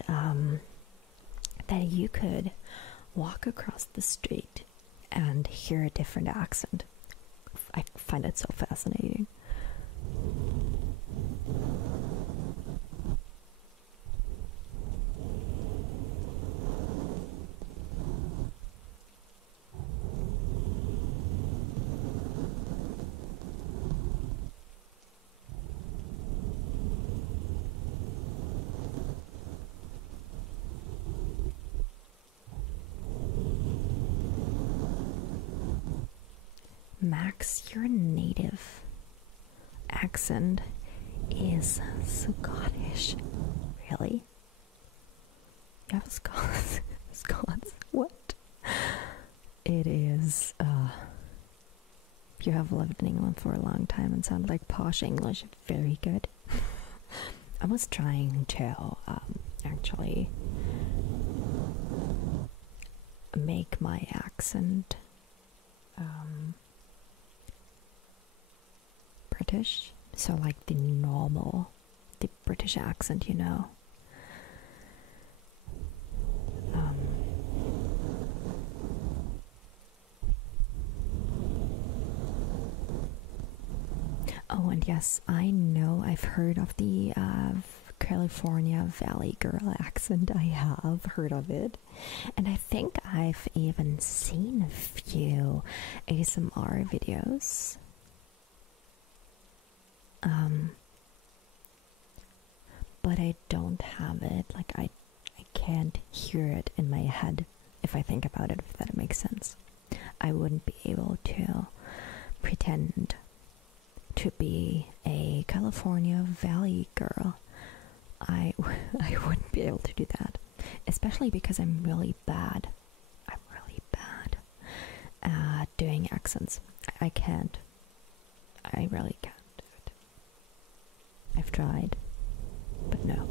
that you could walk across the street and hear a different accent. I find it so fascinating. Max, your native accent is Scottish. Really? You have Scots? What? It is, you have lived in England for a long time and sound like posh English. Very good. I was trying to, actually make my accent, British, so like the British accent, you know. Oh, and yes, I know I've heard of the California Valley Girl accent. I have heard of it, and I think I've even seen a few ASMR videos. But I don't have it, like I can't hear it in my head if I think about it, if that makes sense. I wouldn't be able to pretend to be a California Valley girl. I wouldn't be able to do that, especially because I'm really bad at doing accents. I can't. I really can't do it. I've tried, but no.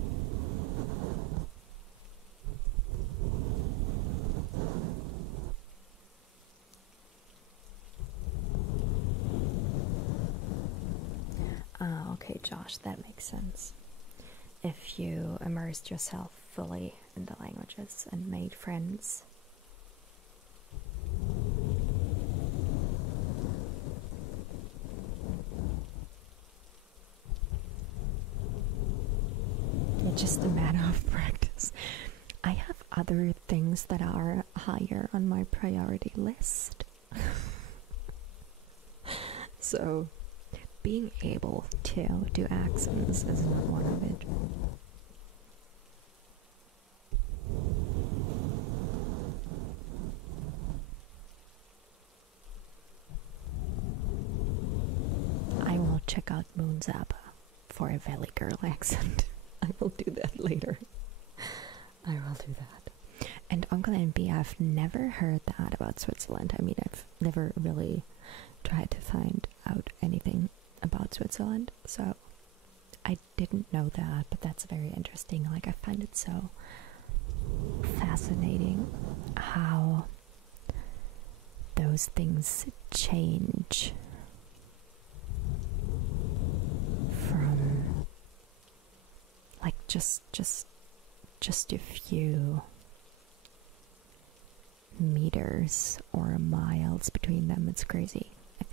Okay, Josh, that makes sense. If you immersed yourself fully in the languages and made friends. It's just a matter of practice. I have other things that are higher on my priority list. So being able to do accents is not one of it. I will check out Moon Zappa for a Valley Girl accent. I will do that later. I will do that. And Uncle and B, I've never heard that about Switzerland. I mean, I've never really tried to find out anything about Switzerland, so I didn't know that, but that's very interesting. Like, I find it so fascinating how those things change from like just a few meters or miles between them. It's crazy, I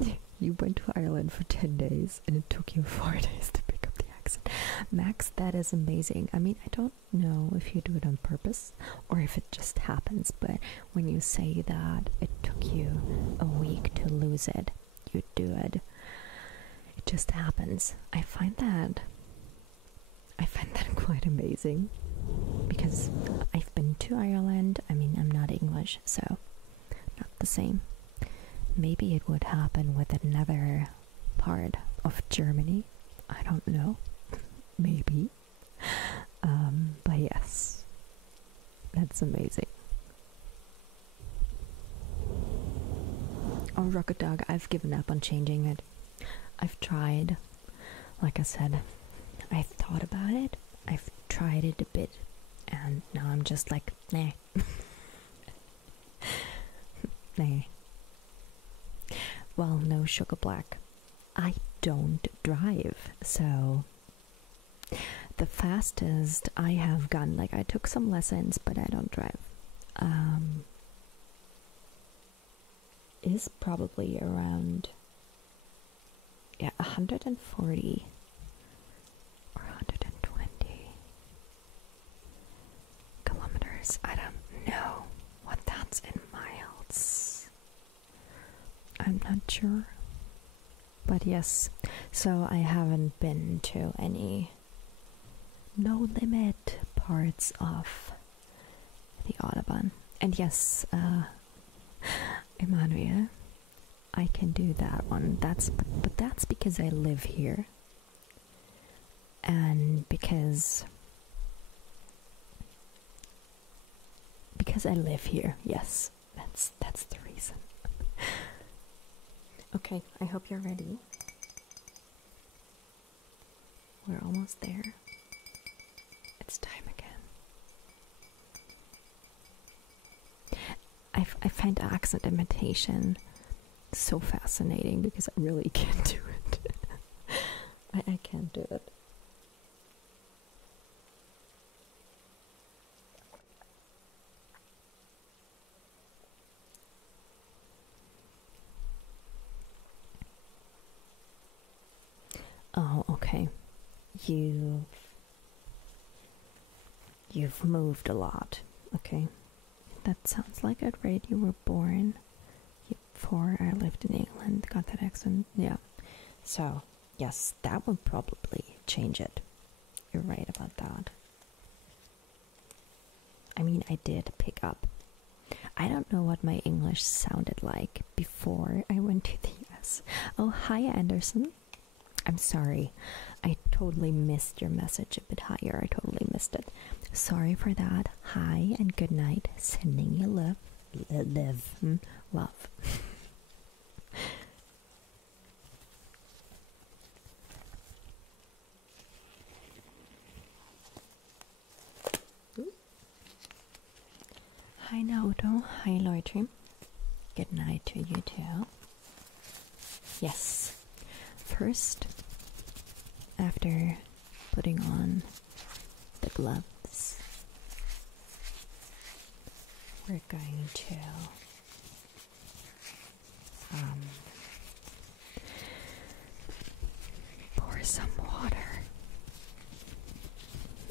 think. You went to Ireland for 10 days and it took you 4 days to pick up the accent. Max, that is amazing. I mean, I don't know if you do it on purpose or if it just happens, but when you say that it took you a week to lose it, you do it. It just happens. I find that quite amazing because I've been to Ireland. I mean, I'm not English, so not the same. Maybe it would happen with another part of Germany. I don't know. Maybe. But yes, that's amazing. Oh, Rocket Dog, I've given up on changing it. I've tried. Like I said, I thought about it. I've tried it a bit. And now I'm just like, nah. Nah. Well, no Sugar Black. I don't drive, so the fastest I have gone, like I took some lessons, but I don't drive, is probably around 140 or 120 kilometers. I don't know what that's in miles. I'm not sure. But yes, so I haven't been to any no limit parts of the Autobahn. And yes, Emmanuel, I can do that one. But that's because I live here. And because I live here. Yes, that's the reason. Okay, I hope you're ready. We're almost there. It's time again. I find accent imitation so fascinating because I really can't do it. I can't do it. Oh, okay. You've moved a lot. Okay. That sounds like at rate you were born. Before I lived in England, got that accent. Yeah. So, yes, that would probably change it. You're right about that. I mean, I did pick up. I don't know what my English sounded like before I went to the US. Oh, hi, Anderson. I'm sorry. I totally missed your message a bit higher. I totally missed it. Sorry for that. Hi and good night. Sending you love. Love. Hi Naoto. Hi Loitrim. Good night to you too. Yes. First, after putting on the gloves, we're going to pour some water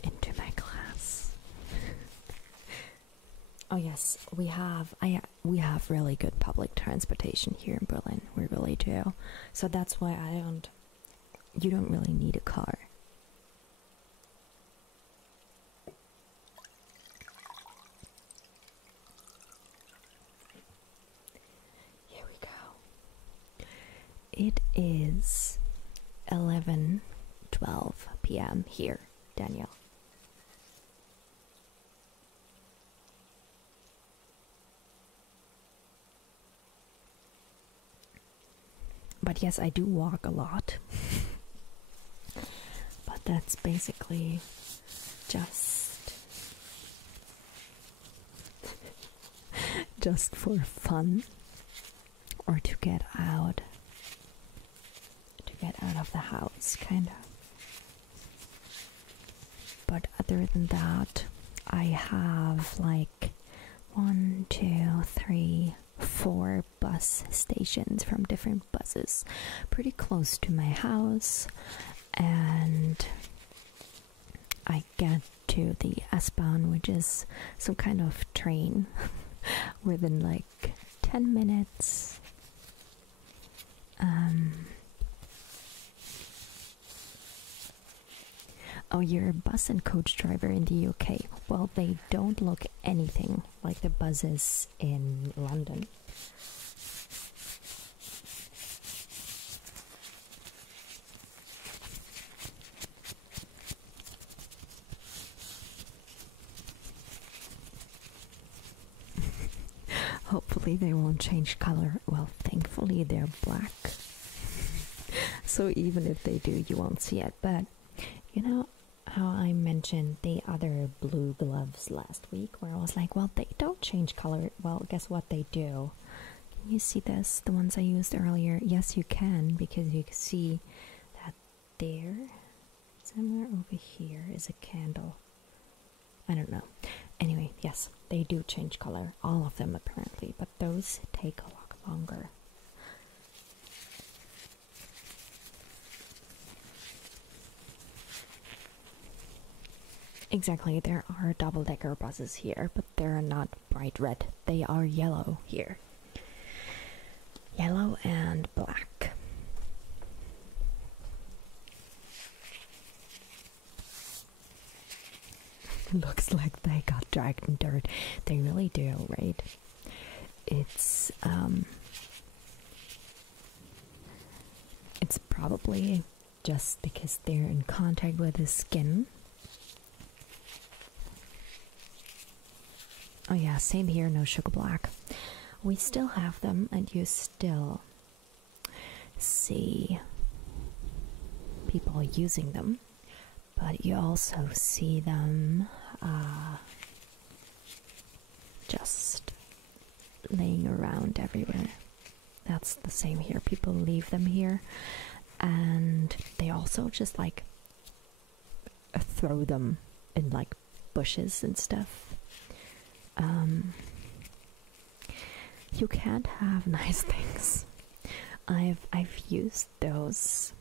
into my glass. Oh yes, we have really good public transportation here in Berlin. We really do. So that's why you don't really need a car. Here we go. It is 11:12 p.m. here, Danielle. But yes, I do walk a lot. But that's basically just for fun, or to get out of the house, kind of. But at other than that, I have like 1, 2, 3, 4 bus stations from different buses pretty close to my house, and I get to the S-Bahn, which is some kind of train, within like 10 minutes. Oh, you're a bus and coach driver in the UK. Well, they don't look anything like the buses in London. Hopefully they won't change color. Well, thankfully they're black. So even if they do, you won't see it. But you know how I mentioned the other blue gloves last week, where I was like, well, they don't change color. Well, guess what they do? Can you see this? The ones I used earlier? Yes, you can, because you can see that there, somewhere over here, is a candle. I don't know. Anyway, yes, they do change color. All of them, apparently. But those take a lot longer. Exactly, there are double-decker buses here, but they're not bright red. They are yellow here. Yellow and black. Looks like they got dragged in dirt. They really do, right? It's probably just because they're in contact with the skin. Oh yeah, same here, no sugar black. We still have them, and you still see people using them, but you also see them just laying around everywhere. That's the same here. People leave them here, and they also just like throw them in like bushes and stuff. You can't have nice things. I've used those.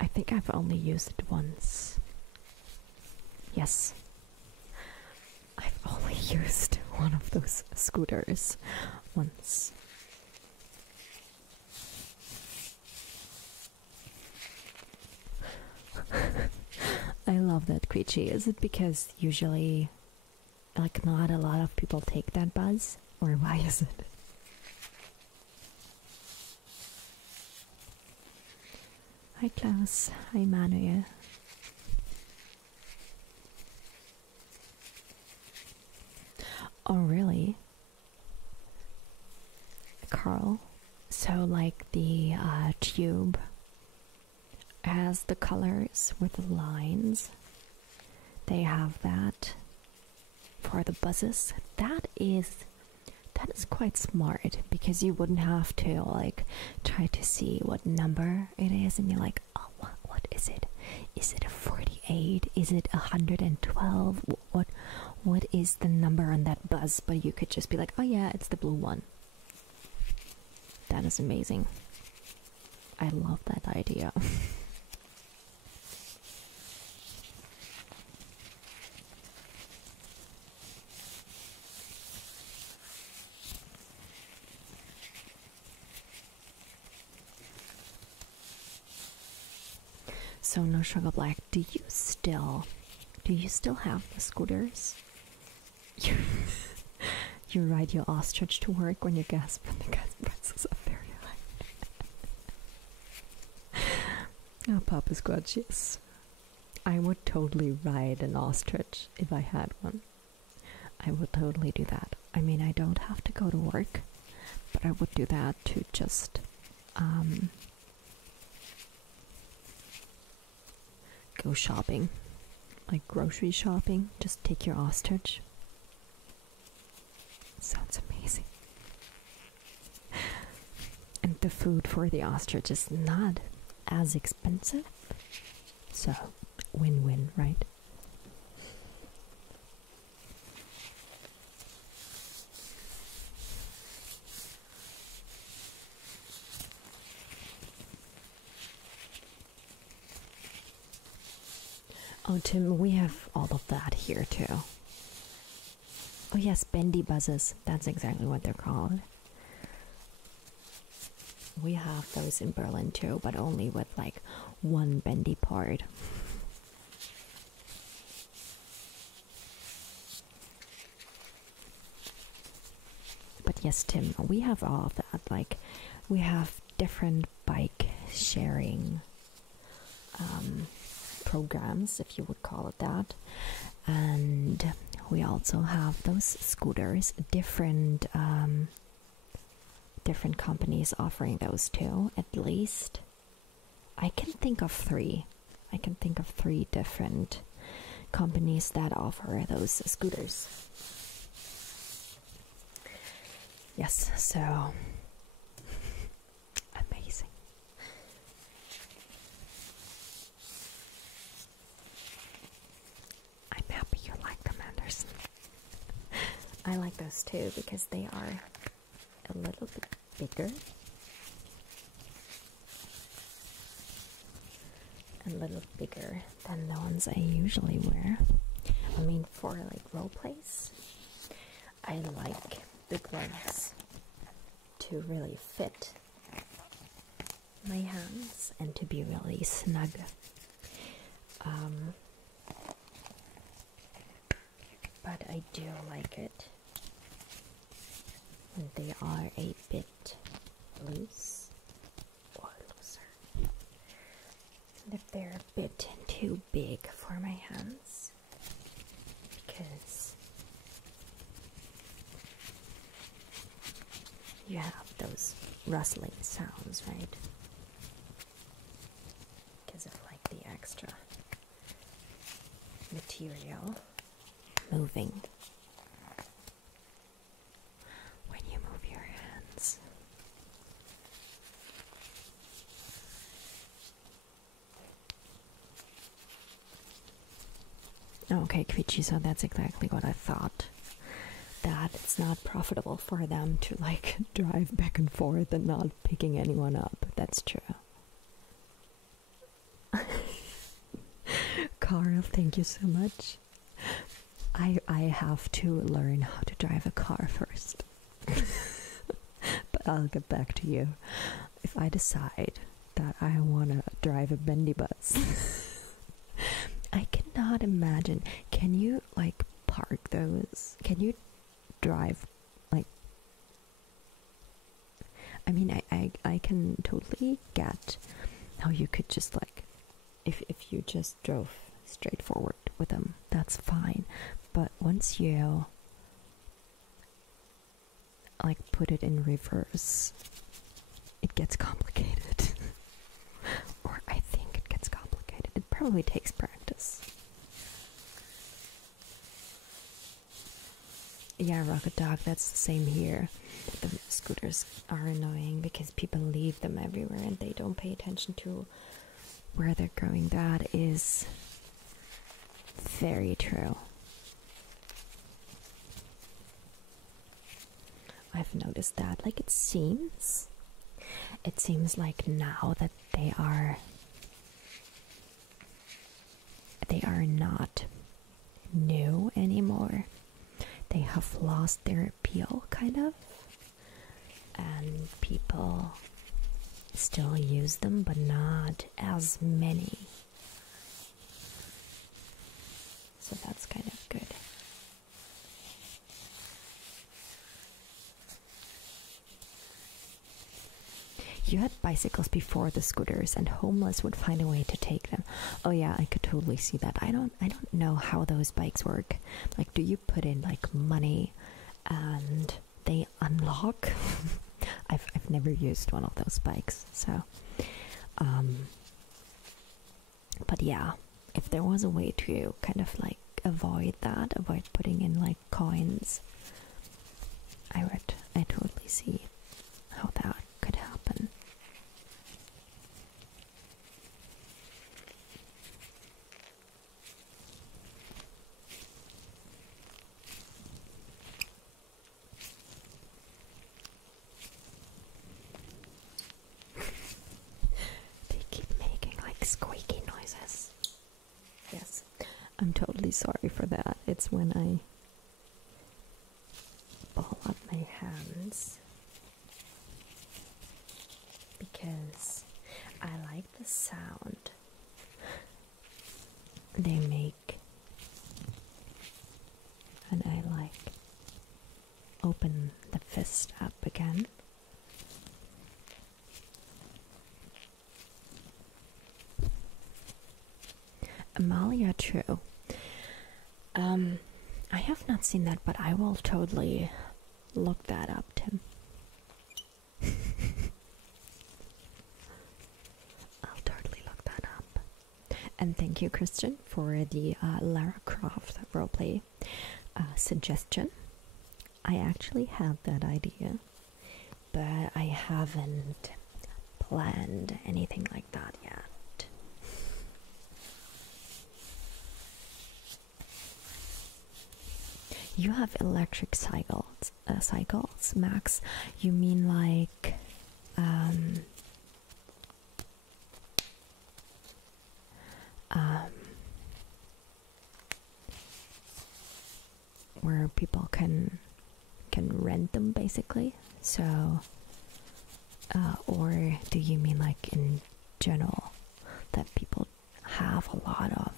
I think I've only used it once. Yes. I've only used one of those scooters once. I love that Queechy. Is it because usually, like, not a lot of people take that buzz? Or why is it? Hi Klaus. Hi Manuel. Oh really? Carl? So like the tube has the colors with the lines. They have that for the buses. That is quite smart, because you wouldn't have to like try to see what number it is, and you're like, oh, what is it? Is it a 48? Is it 112? What is the number on that bus? But you could just be like, oh yeah, it's the blue one. That is amazing. I love that idea. So no sugar black. Do you still have the scooters? You ride your ostrich to work when you gasp and the gas prices are very high. Oh, Papa's gorgeous. I would totally ride an ostrich if I had one. I would totally do that. I mean, I don't have to go to work, but I would do that to just go shopping, like grocery shopping. Just take your ostrich. Sounds amazing. And the food for the ostrich is not as expensive. So, win-win, right? Oh, Tim, we have all of that here too. Oh yes, bendy buzzes. That's exactly what they're called. We have those in Berlin too, but only with like one bendy part. But yes, Tim, we have all of that. Like, we have different bike sharing programs, if you would call it that, and we also have those scooters. Different companies offering those too. At least I can think of three. I can think of three different companies that offer those scooters. Yes, so amazing. I'm happy you like them, Anderson. I like those too because they are a little bit bigger. A little bigger than the ones I usually wear. I mean, for like role plays, I like big ones to really fit my hands and to be really snug. But I do like it when they are a bit loose or looser. And if they're a bit too big for my hands, because you have those rustling sounds, right? Because of like the extra material moving when you move your hands. Okay, Quichi, so that's exactly what I thought. That it's not profitable for them to like drive back and forth and not picking anyone up. That's true. Carl, thank you so much. I have to learn how to drive a car first. But I'll get back to you if I decide that I want to drive a bendy bus. I cannot imagine. Can you like park those? Can you drive like, I mean, I can totally get how you could just like, if you just drove straight forward with them, that's fine. But once you like put it in reverse, it gets complicated. Or I think it gets complicated. It probably takes practice. Yeah, Rocket Dog, that's the same here. The scooters are annoying because people leave them everywhere and they don't pay attention to where they're going. That is very true. I've noticed that. Like, it seems like now that they are not new anymore. They have lost their appeal, kind of, and people still use them, but not as many. So that's kind of good. You had bicycles before the scooters, and homeless would find a way to take them. Oh yeah, I could totally see that. I don't know how those bikes work. Like, do you put in like money and they unlock? I've never used one of those bikes, so but yeah, if there was a way to kind of like avoid putting in like coins, I totally see how that could happen. it's when I ball up my hands, because I like the sound they make, and I like open the fist up again. Amalia, true. I have not seen that, but I will totally look that up, Tim. I'll totally look that up. And thank you, Christian, for the Lara Croft roleplay suggestion. I actually have that idea, but I haven't planned anything like that yet. You have electric cycles, Max. You mean like where people can rent them, basically? So or do you mean like in general that people have a lot of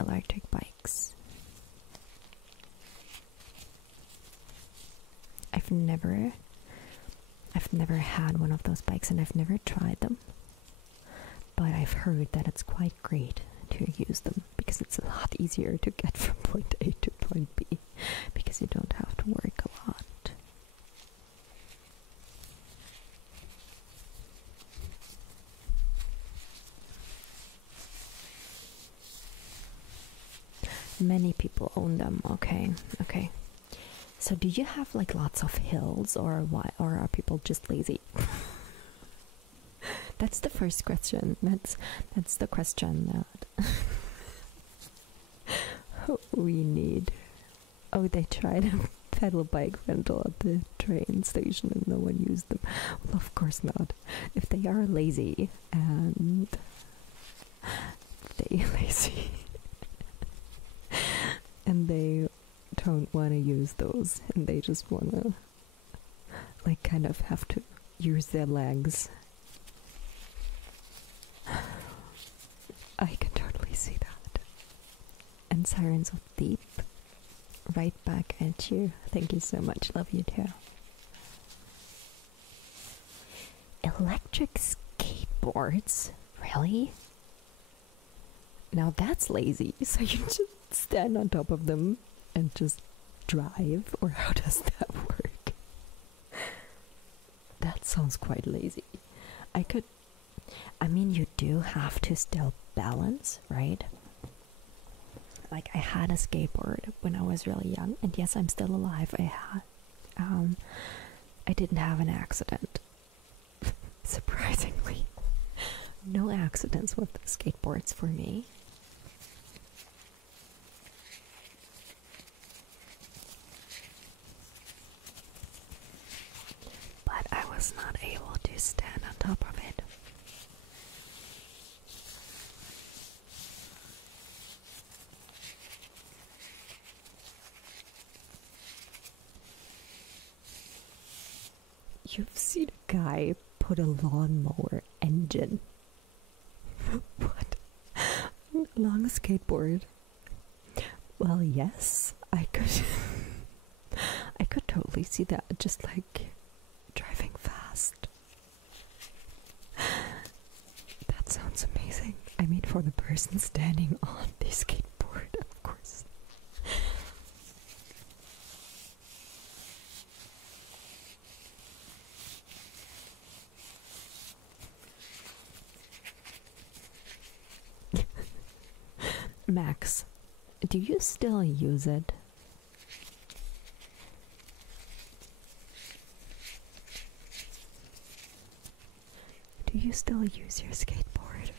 electric bikes? I've never had one of those bikes, and I've never tried them, but I've heard that it's quite great to use them because it's a lot easier to get from point A to point B because you don't have to work a lot. Many people own them. Okay. So do you have like lots of hills, or why, or are people just lazy? That's the first question. That's the question that we need. Oh, they tried a pedal bike rental at the train station and no one used them. Well, of course not. If they are lazy and and they don't want to use those, and they just want to like kind of have to use their legs, I can totally see that. And Sirens of Deep, right back at you. Thank you so much. Love you too. Electric skateboards? Really? Now that's lazy. So you just stand on top of them and just drive? Or how does that work? That sounds quite lazy. I mean, you do have to still balance, right? Like, I had a skateboard when I was really young, and yes, I'm still alive. I didn't have an accident. Surprisingly. No accidents with skateboards for me. But I was not able to stand on top of it. You've seen a guy put a lawnmower engine. What? Along a skateboard? Well, yes, I could. I could totally see that, just like driving fast. That sounds amazing. I mean, for the person standing on the skateboard, of course. Max, do you still use it? Do you still use your skateboard?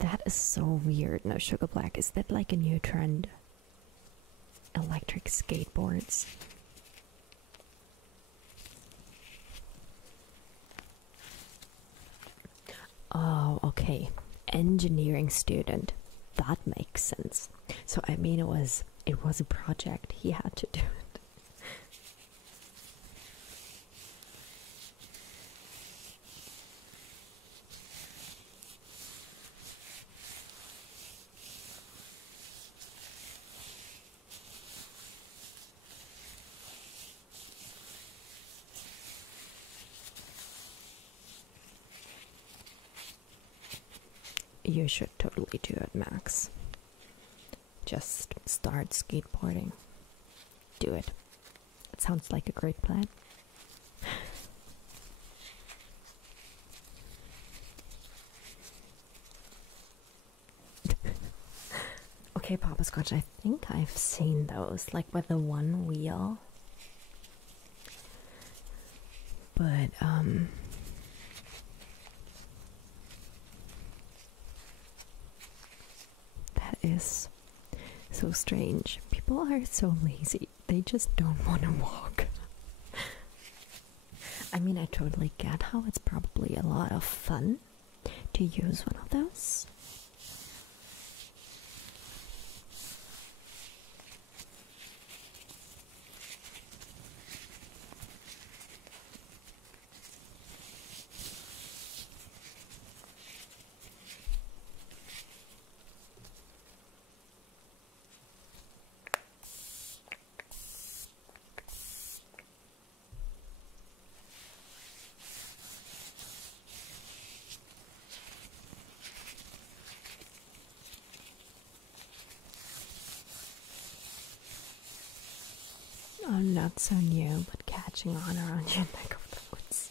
That is so weird. No, Sugar Black, is that like a new trend? Electric skateboards? Oh, okay. engineering student. That makes sense. So I mean, it was a project. He had to do it. You should totally do it, Max. Just start skateboarding. Do it. It sounds like a great plan. Okay, Papa Scotch, I think I've seen those, like with the one wheel. But, that is so strange. People are so lazy. They just don't want to walk. I mean, I totally get how it's probably a lot of fun to use one of those. Oh, not so new, but catching on around your neck of the woods.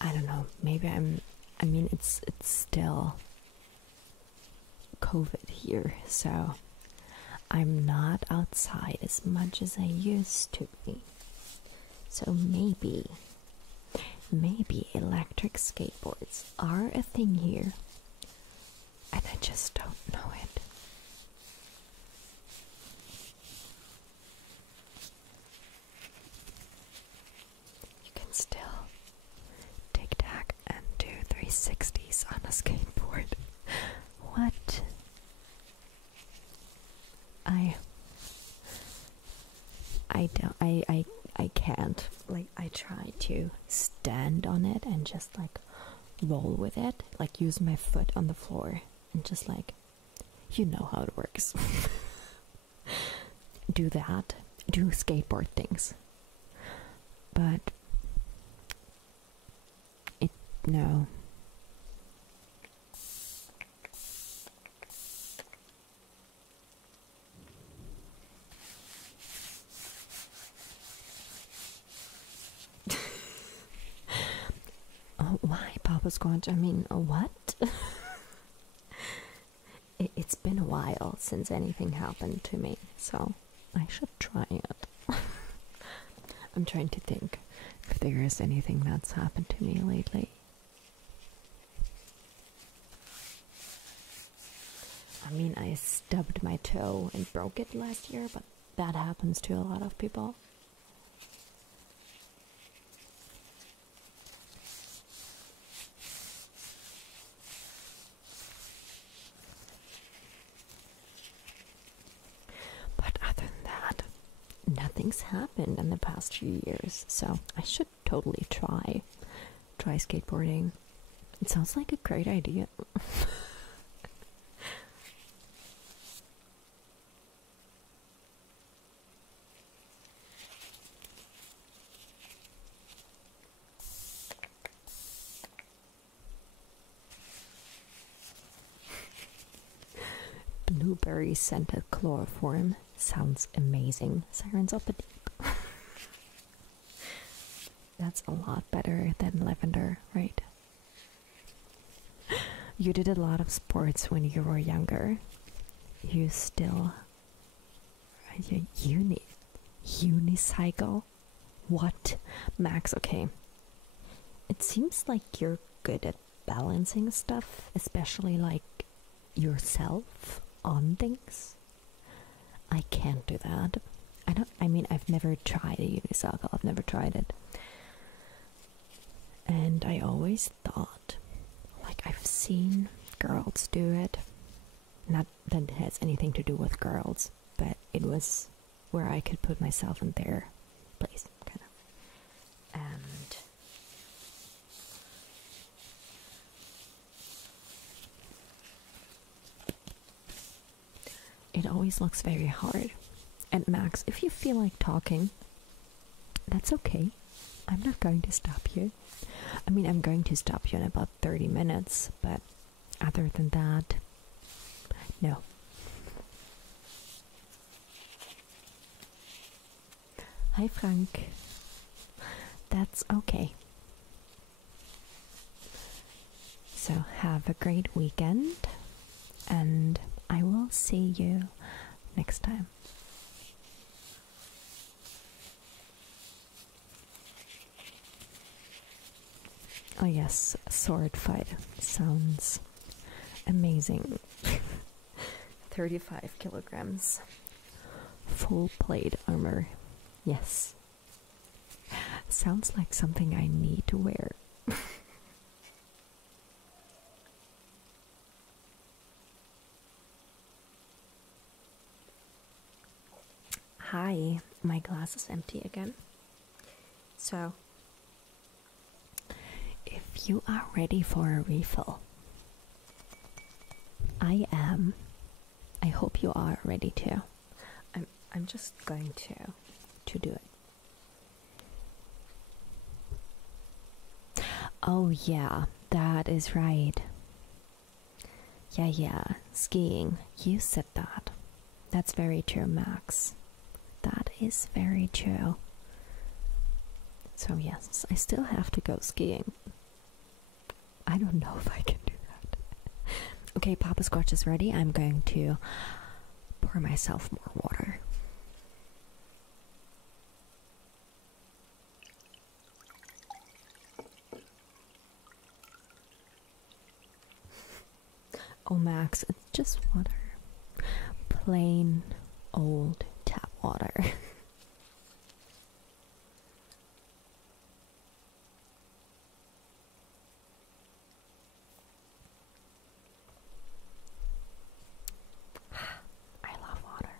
I don't know, maybe I mean, it's still COVID here, so I'm not outside as much as I used to be. So maybe electric skateboards are a thing here, and I just don't know it. Still tic-tac and do 360s on a skateboard. What? I can't. Like, I try to stand on it and just like roll with it, like use my foot on the floor and just like, you know how it works. Do that, do skateboard things, but no. Oh, why, Papa Squanch? I mean, what? It's been a while since anything happened to me, so I should try it. I'm trying to think if there is anything that's happened to me lately. I mean, I stubbed my toe and broke it last year, but that happens to a lot of people. But other than that, nothing's happened in the past few years, so I should totally try skateboarding. It sounds like a great idea. Blueberry scented chloroform sounds amazing. Sirens up a deep. That's a lot better than lavender, right? You did a lot of sports when you were younger. You still unicycle? What? Max, okay. It seems like you're good at balancing stuff, especially like yourself on things. I can't do that. I mean, I've never tried a unicycle. I've never tried it. And I always thought, like, I've seen girls do it. Not that it has anything to do with girls, but it was where I could put myself in their place, kind of. And it always looks very hard. And Max, if you feel like talking, that's okay. I'm not going to stop you. I mean, I'm going to stop you in about 30 minutes, but other than that, no. Hi, Frank. That's okay. So have a great weekend, and I will see you next time. Oh yes, sword fight sounds amazing. 35 kilograms. Full plate armor. Yes. Sounds like something I need to wear. Hi, my glass is empty again. So, if you are ready for a refill, I am. I hope you are ready too. I'm just going to do it. Oh yeah, that is right. Yeah, skiing. You said that. That's very true, Max. That is very true. So yes, I still have to go skiing. I don't know if I can do that. Okay, Papa Squatch is ready. I'm going to pour myself more water. Oh, Max, it's just water. Plain old tap water. I love water.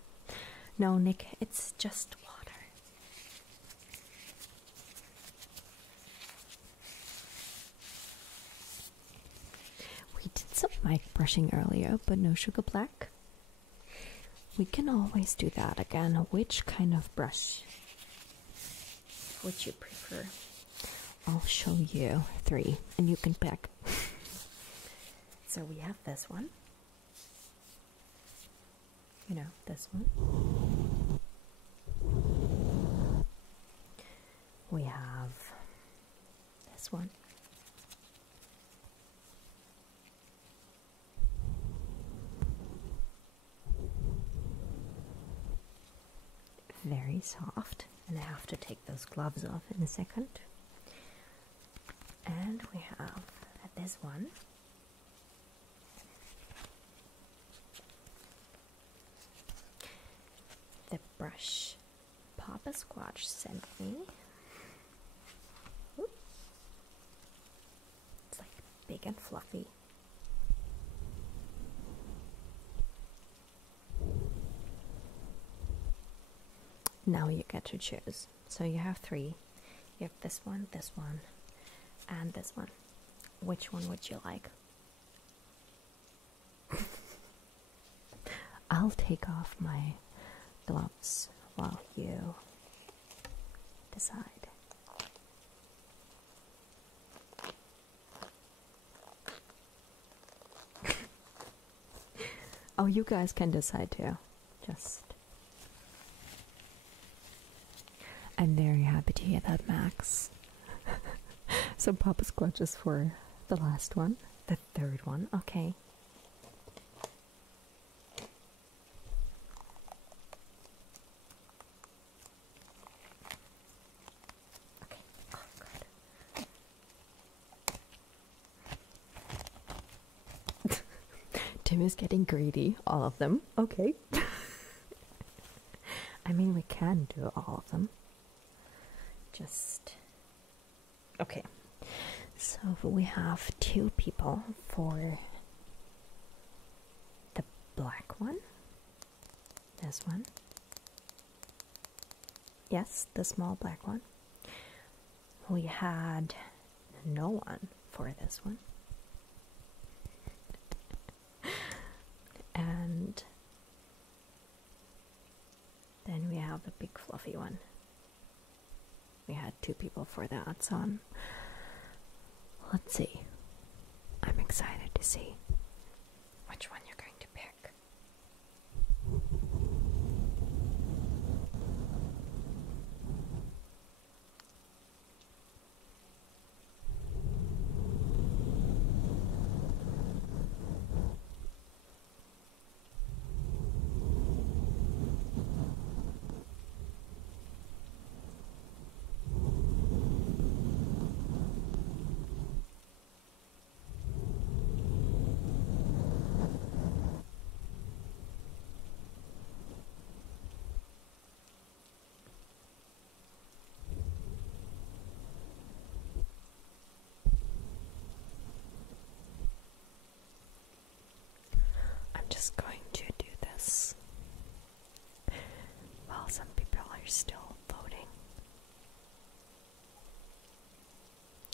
No, Nick, it's just water. We did some mic brushing earlier, but no sugar black. We can always do that again. Which kind of brush would you prefer? I'll show you 3 and you can pick. So we have this one. You know, this one. We have this one. Very soft, and I have to take those gloves off in a second. And we have this one. The brush Papa Squatch sent me. Oops. It's like big and fluffy. Now you get to choose. So you have 3. You have this one, and this one. Which one would you like? I'll take off my gloves while you decide. Oh, you guys can decide too. I'm very happy to hear that, Max. So Papa Squatch is for the last one, the 3rd one. Okay. Oh, good. Tim is getting greedy. All of them. Okay. I mean, we can do all of them. Okay. So we have 2 people for the black one. This one. Yes, the small black one. We had no one for this one. And then we have the big fluffy one. We had 2 people for that, so let's see. I'm excited to see which one you're going to pick. Just going to do this while some people are still voting.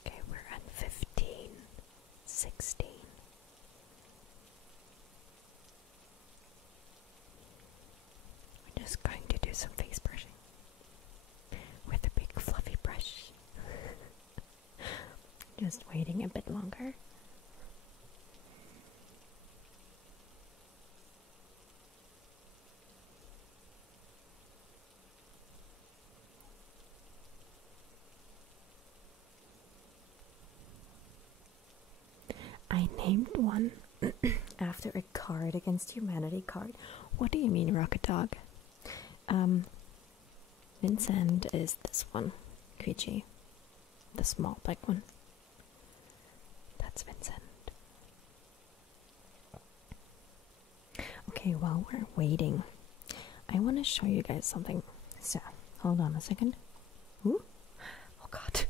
Okay, we're at 15, 16. We're just going to do some face brushing with a big fluffy brush. Just waiting a bit longer. I named one after a card against humanity card. What do you mean, Rocket Dog? Vincent is this one, Queechy, the small black one. That's Vincent. Okay, while we're waiting, I want to show you guys something. So, hold on a second. Ooh. Oh God.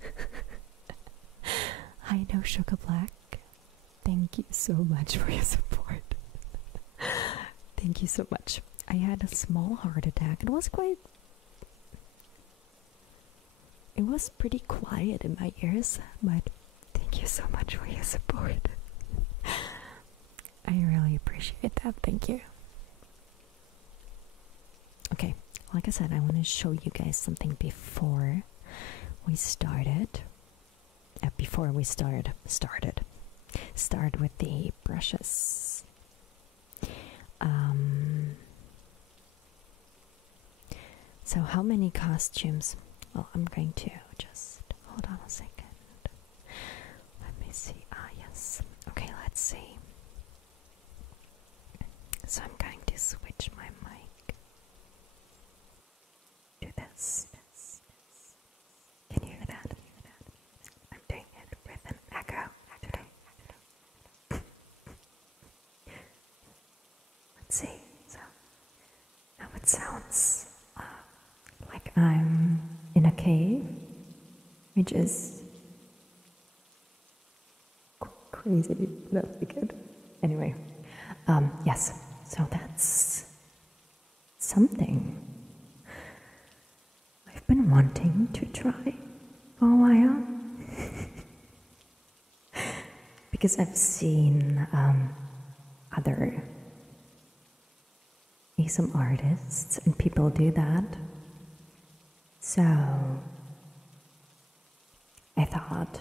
Hi, No Sugar Black. Thank you so much for your support. Thank you so much. I had a small heart attack. It was pretty quiet in my ears, but thank you so much for your support. I really appreciate that. Thank you. Okay, like I said, I want to show you guys something before we started. Start with the brushes. So how many costumes? Well, I'm going to just hold on a second. Let me see. Ah, yes. Okay, let's see. So I'm going to switch my mic to this. Can you hear that? I'm doing it with an echo today. Let's see. So now it sounds like I'm in a cave, which is crazy. That'll be good. Anyway, yes. So that's something I've been wanting to try for a while. Because I've seen other ASMR artists and people do that. So I thought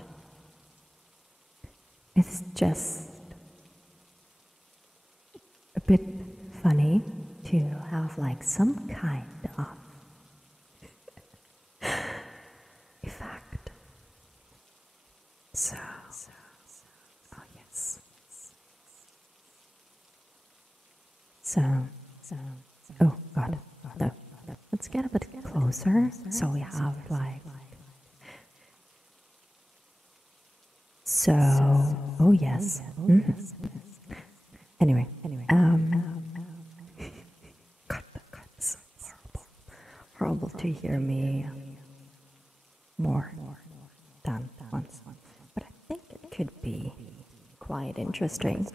it's just a bit funny to have like some kind of effect. So, oh yes. Oh God. Let's get a bit closer. So we have like. So, oh yes. Anyway. God, that's horrible to hear me more than once. But I think quite interesting.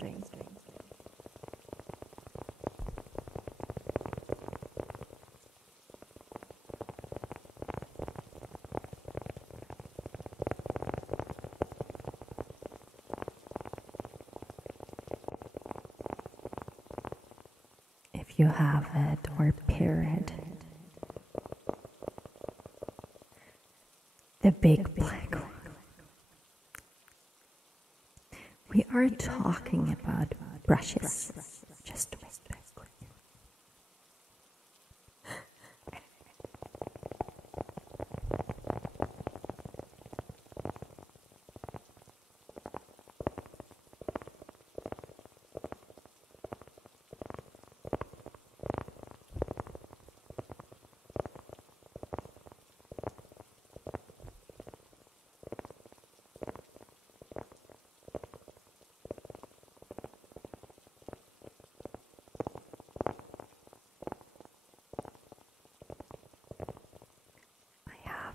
If you have it or pair it, the big black one. We are talking about brushes. Just to make that clear.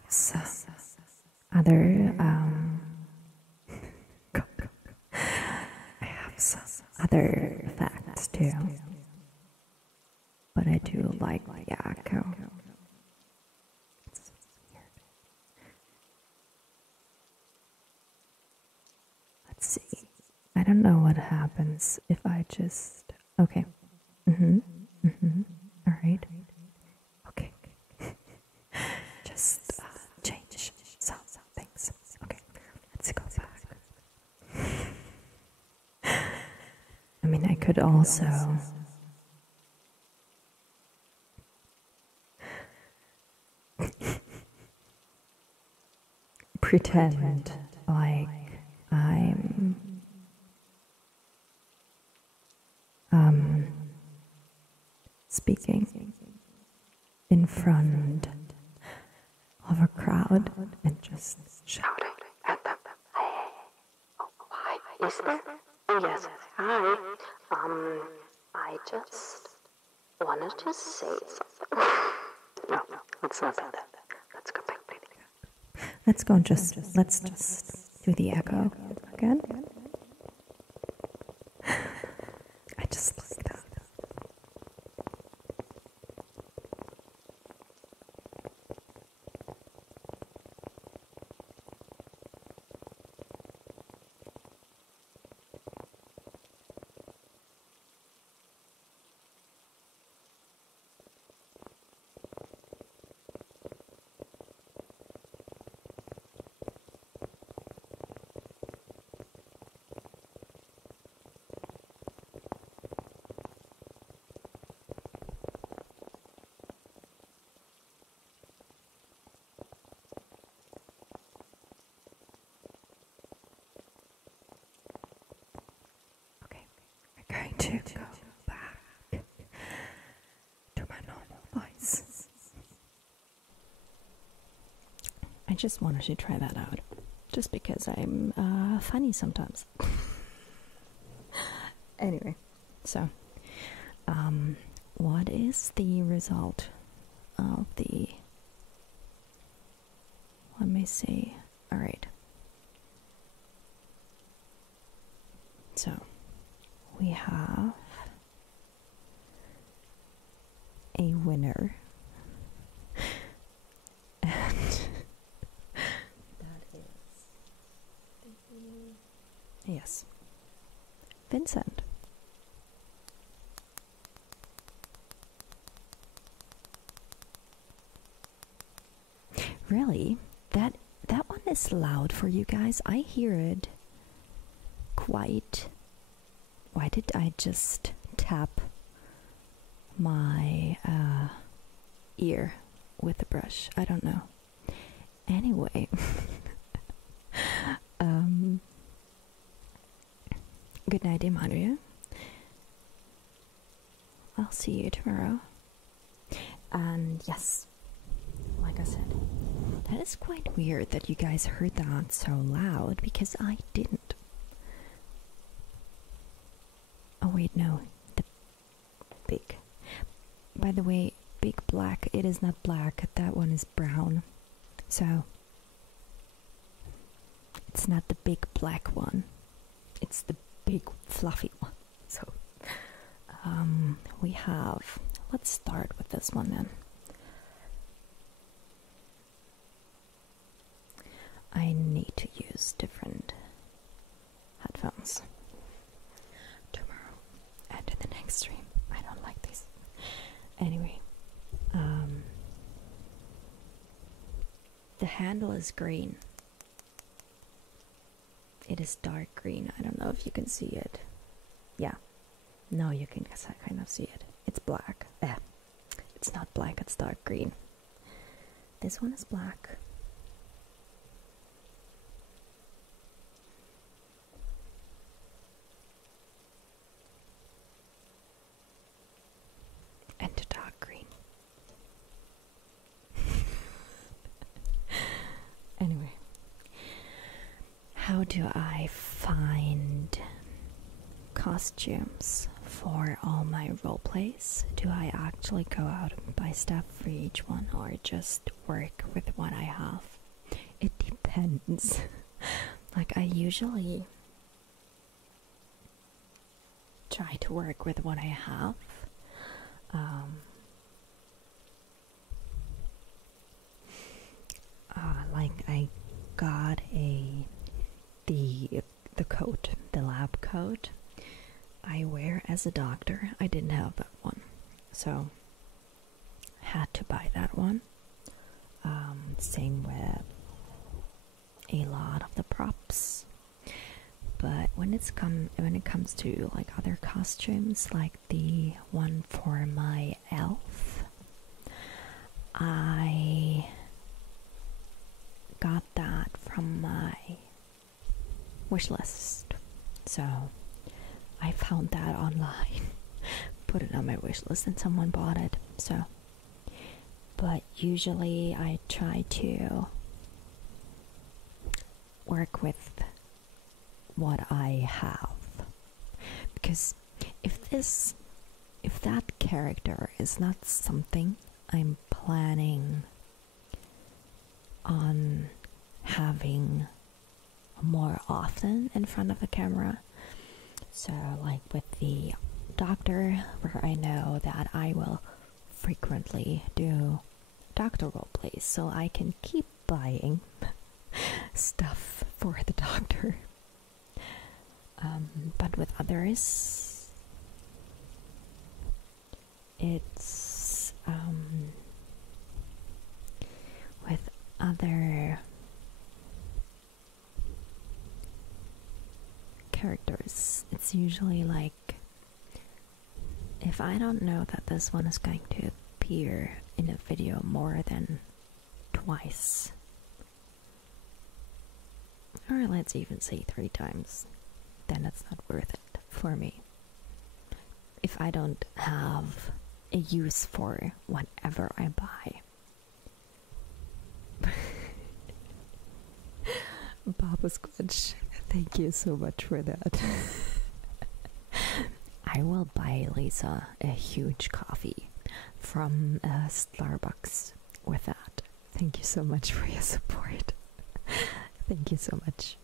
Some other I have some other facts too, but I do like the echo. It's weird. Let's see. I don't know what happens if I just okay. All right. Okay. Just change some things. Okay, let's go back. I mean, I could also pretend like I'm speaking in front of a crowd and just shouting at them. Hey, oh, hi, is there? Oh, yes, hi. I just wanted to say something. No, let's not do that. Let's go back. Let's just do the echo again. I just like that. To go back to my normal voice. I just wanted to try that out, just because I'm funny sometimes. Anyway, so what is the result of the? Let me see. All right. So we have a winner, and that is yes, Vincent. Really, that one is loud for you guys. I hear it quite. Why did I just tap my ear with the brush? I don't know. Anyway, good night, Emanuel. I'll see you tomorrow. And yes, like I said, that is quite weird that you guys heard that so loud, because I didn't. Oh wait, no, the big. By the way, big black, it is not black, that one is brown. So, it's not the big black one. It's the big fluffy one. So we have, let's start with this one then. I need to use different headphones tomorrow and in the next stream. I don't like these. Anyway, the handle is green. It is dark green. I don't know if you can see it. Yeah. No, you can kind of see it. It's black. It's not black, it's dark green. This one is black. And the dark green. Anyway. How do I find costumes for all my role plays? Do I actually go out and buy stuff for each one, or just work with what I have? It depends. Like, I usually try to work with what I have. Like, I got the coat, the lab coat I wear as a doctor. I didn't have that one, so had to buy that one. Same with a lot of the props. But when it comes to like other costumes, like the one for my elf, I got that from my wish list. So I found that online, put it on my wish list, and someone bought it. So, but usually I try to work with what I have, because if that character is not something I'm planning on having more often in front of a camera, so like with the doctor, where I know that I will frequently do doctor role plays, so I can keep buying stuff for the doctor. But with others, it's with other characters, it's usually like, if I don't know that this one is going to appear in a video more than twice, or let's even say 3 times, then it's not worth it for me. If I don't have a use for whatever I buy. Baba Squatch, thank you so much for that. I will buy Lisa a huge coffee from Starbucks with that. Thank you so much for your support. Thank you so much.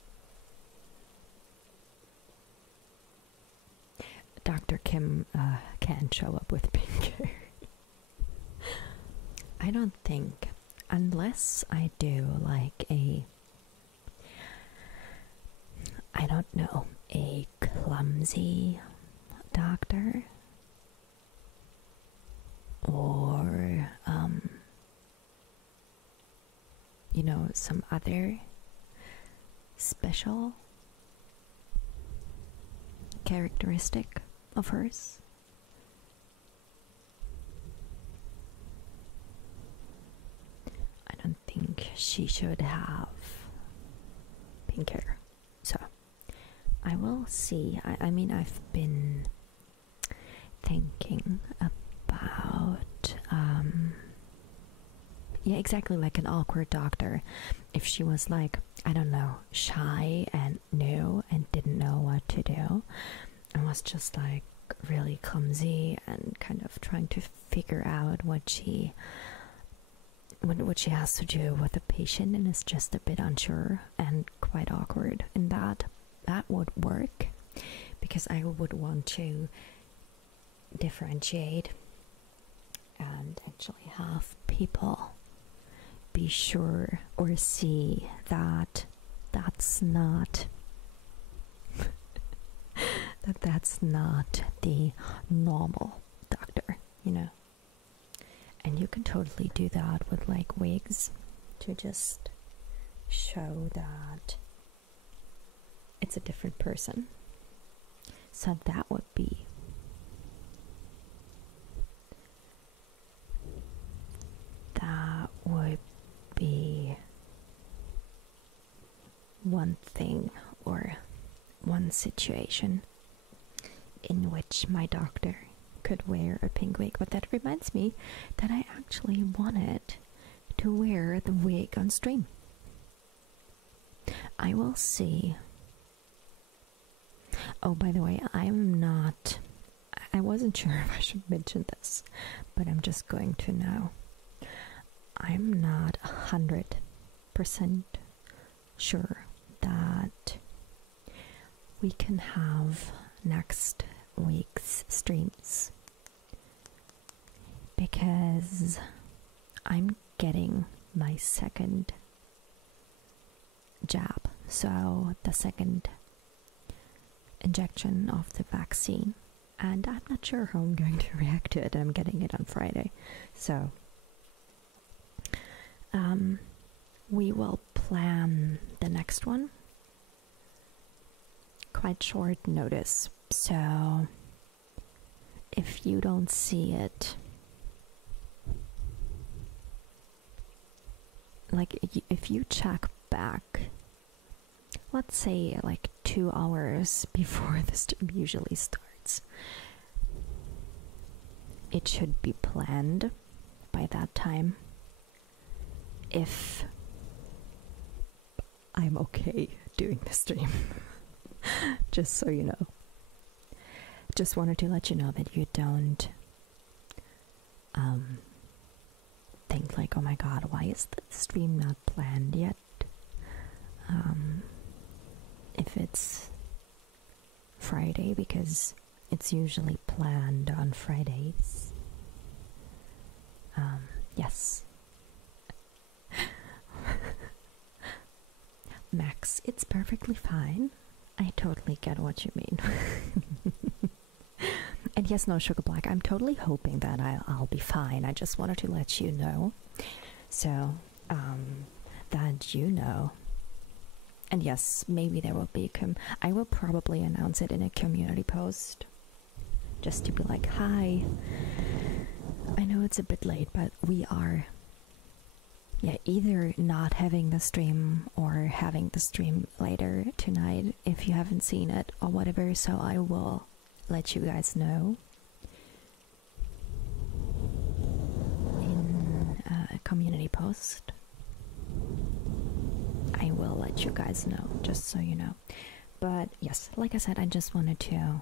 Dr. Kim can't show up with pink hair. I don't think, unless I do like a clumsy doctor, or some other special characteristic of hers. I don't think she should have pink hair. So I will see. I mean, I've been thinking about yeah, exactly, like an awkward doctor. If she was like, I don't know, shy and new and didn't know what to do, and was just like really clumsy and kind of trying to figure out what she has to do with the patient, and is just a bit unsure and quite awkward in that would work. because I would want to differentiate and actually have people be sure or see that that's not that's not the normal doctor, you know. And you can totally do that with like wigs, to just show that it's a different person. So that would be one thing or one situation in which my doctor could wear a pink wig. But that reminds me that I actually wanted to wear the wig on stream. I will see. Oh, by the way, I wasn't sure if I should mention this, but I'm just going to now. I'm not 100% sure that we can have next week's streams, because I'm getting my second jab, so the second injection of the vaccine, and I'm not sure how I'm going to react to it. I'm getting it on Friday, so we will plan the next one quite short notice. So if you don't see it, like if you check back, let's say like 2 hours before the stream usually starts, it should be planned by that time, if I'm okay doing the stream. Just so you know. Just wanted to let you know that you don't think like, oh my god, why is the stream not planned yet? If it's Friday, because it's usually planned on Fridays. Yes. Max, it's perfectly fine. I totally get what you mean. And yes, no, Sugar Black, I'm totally hoping that I'll be fine. I just wanted to let you know, so that you know. And yes, maybe there will be I will probably announce it in a community post, just to be like, hi, I know it's a bit late, but we are either not having the stream or having the stream later tonight if you haven't seen it or whatever, so I will let you guys know in a community post. I will let you guys know, just so you know. But yes, like I said, I just wanted to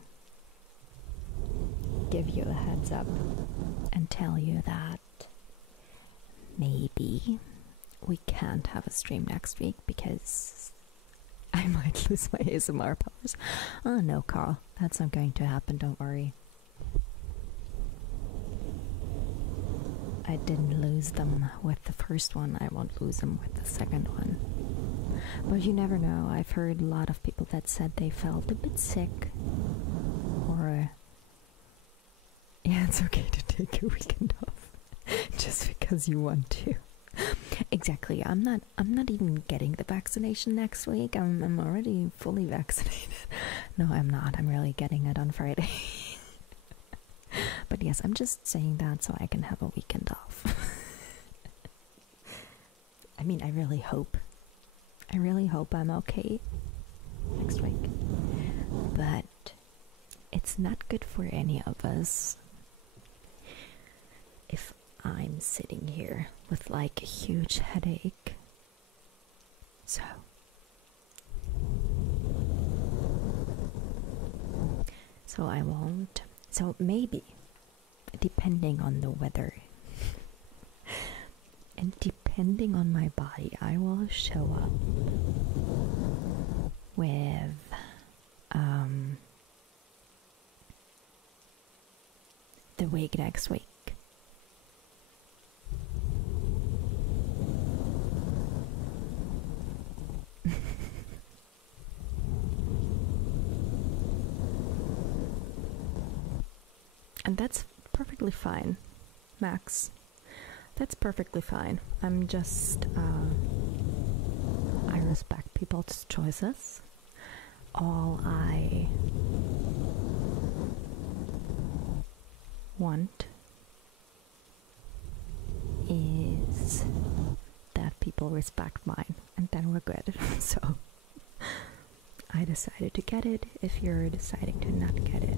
give you a heads up and tell you that maybe we can't have a stream next week because I might lose my ASMR powers. Oh no, Carl, that's not going to happen, don't worry. I didn't lose them with the first one, I won't lose them with the second one. But you never know. I've heard a lot of people that said they felt a bit sick, or yeah, it's okay to take a weekend off just because you want to. Exactly. I'm not even getting the vaccination next week. I'm already fully vaccinated. No, I'm not. I'm really getting it on Friday. But yes, I'm just saying that so I can have a weekend off. I mean, I really hope I'm okay next week. But it's not good for any of us if I'm sitting here with like a huge headache. So I won't. So maybe, depending on the weather and depending on my body, I will show up with the week next week. And that's perfectly fine, Max. That's perfectly fine. I'm just, I respect people's choices. All I want is that people respect mine, and then we're good. So I decided to get it. If you're deciding to not get it,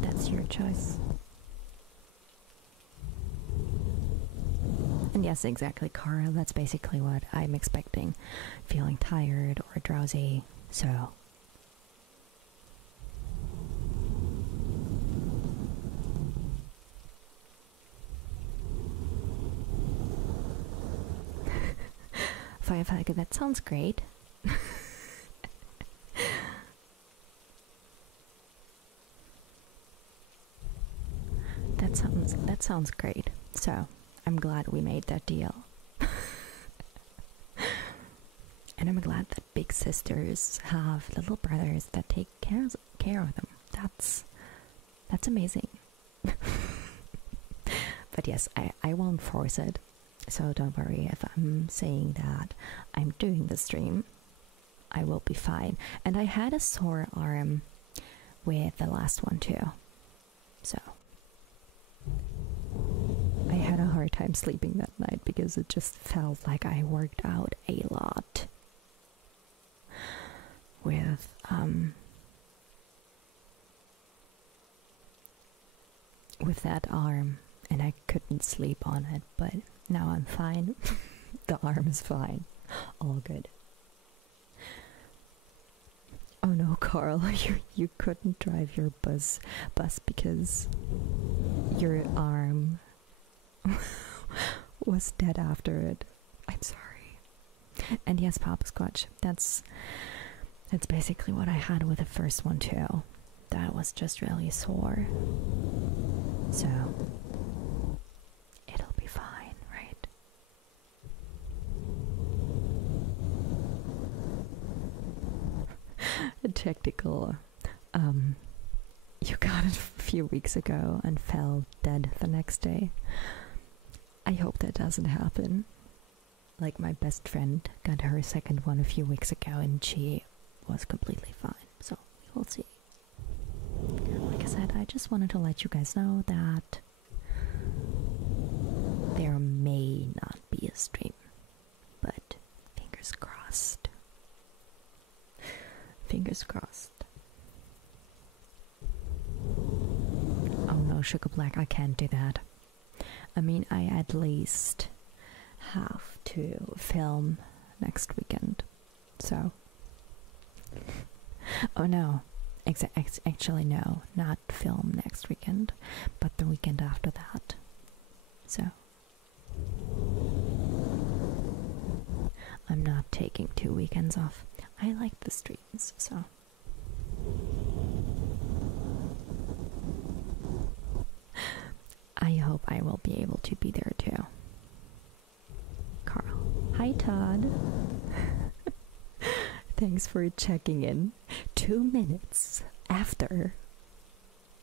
that's your choice. And yes, exactly, Cara, that's basically what I'm expecting. Feeling tired or drowsy, so Firefighter, that sounds great. That sounds great. So I'm glad we made that deal. And I'm glad that big sisters have little brothers that take care of them. That's amazing. But yes, I won't force it. So don't worry if I'm saying that I'm doing the stream. I will be fine. And I had a sore arm with the last one too. So I had a hard time sleeping that night because it just felt like I worked out a lot with that arm, and I couldn't sleep on it, but now I'm fine. The arm is fine. All good. Oh no, Carl, you couldn't drive your bus because your arm was dead after it. I'm sorry. And yes, Papa Squatch, that's basically what I had with the first one too. That was just really sore. So it'll be fine, right? Technical. You got it a few weeks ago and fell dead the next day. I hope that doesn't happen. Like, my best friend got her second one a few weeks ago and she was completely fine. So we'll see. Like I said, I just wanted to let you guys know that there may not be a stream, but fingers crossed. Fingers crossed. Oh no, Sugar Black, I can't do that. I mean, I at least have to film next weekend. So, oh no, actually no, not film next weekend, but the weekend after that. So, I'm not taking 2 weekends off. I like the streams, so. I hope I will be able to be there too. Carl. Hi, Todd. Thanks for checking in. 2 minutes after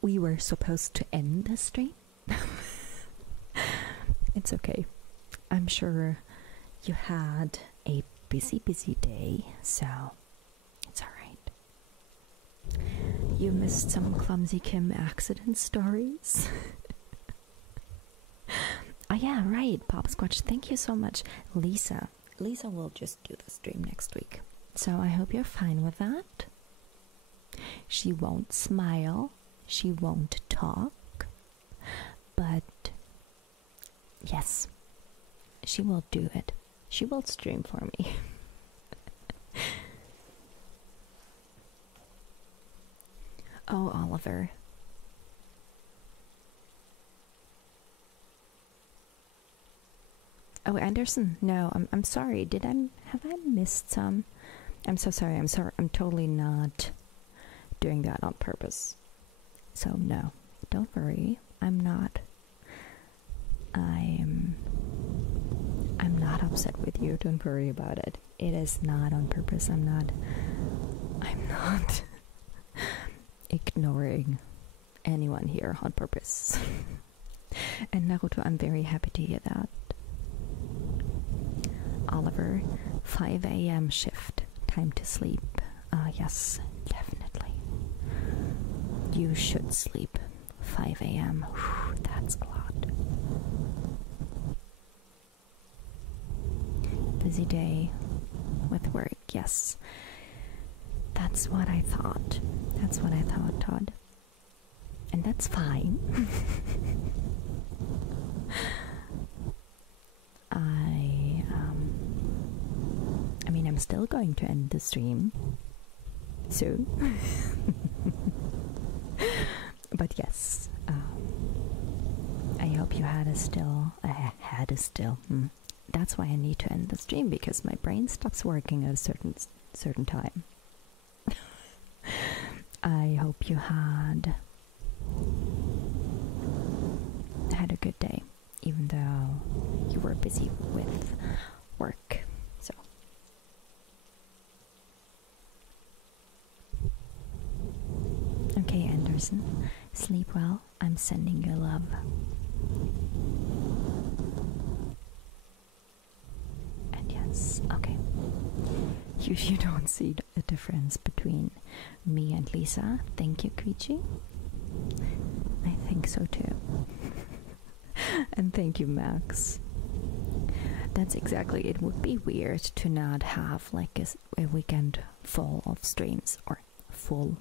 we were supposed to end the stream. It's okay. I'm sure you had a busy day, so it's alright. You missed some Clumsy Kim accident stories. Oh yeah, right, Pop Squatch, thank you so much. Lisa will just do the stream next week. So I hope you're fine with that. She won't smile, she won't talk, but yes, she will do it. She will stream for me. Oh, Oliver. Oh, Anderson, no, I'm sorry. Have I missed some? I'm so sorry. I'm totally not doing that on purpose. So no, don't worry. I'm not. I'm not upset with you. Don't worry about it. It is not on purpose. I'm not ignoring anyone here on purpose. And Naruto, I'm very happy to hear that. Oliver, 5 a.m. shift. Time to sleep. Yes, definitely. You should sleep. 5 a.m. That's a lot. Busy day with work. Yes. That's what I thought. That's what I thought, Todd. And that's fine. I mean, I'm still going to end the stream soon. But yes, I hope you had a still. That's why I need to end the stream, because my brain stops working at a certain time. I hope you had a good day, even though you were busy with work. So okay, Anderson, sleep well. I'm sending you love. And yes, okay. You don't see a difference between me and Lisa. Thank you, Quichi. I think so too. And thank you, Max. That's exactly, it would be weird to not have like a weekend full of streams, or full,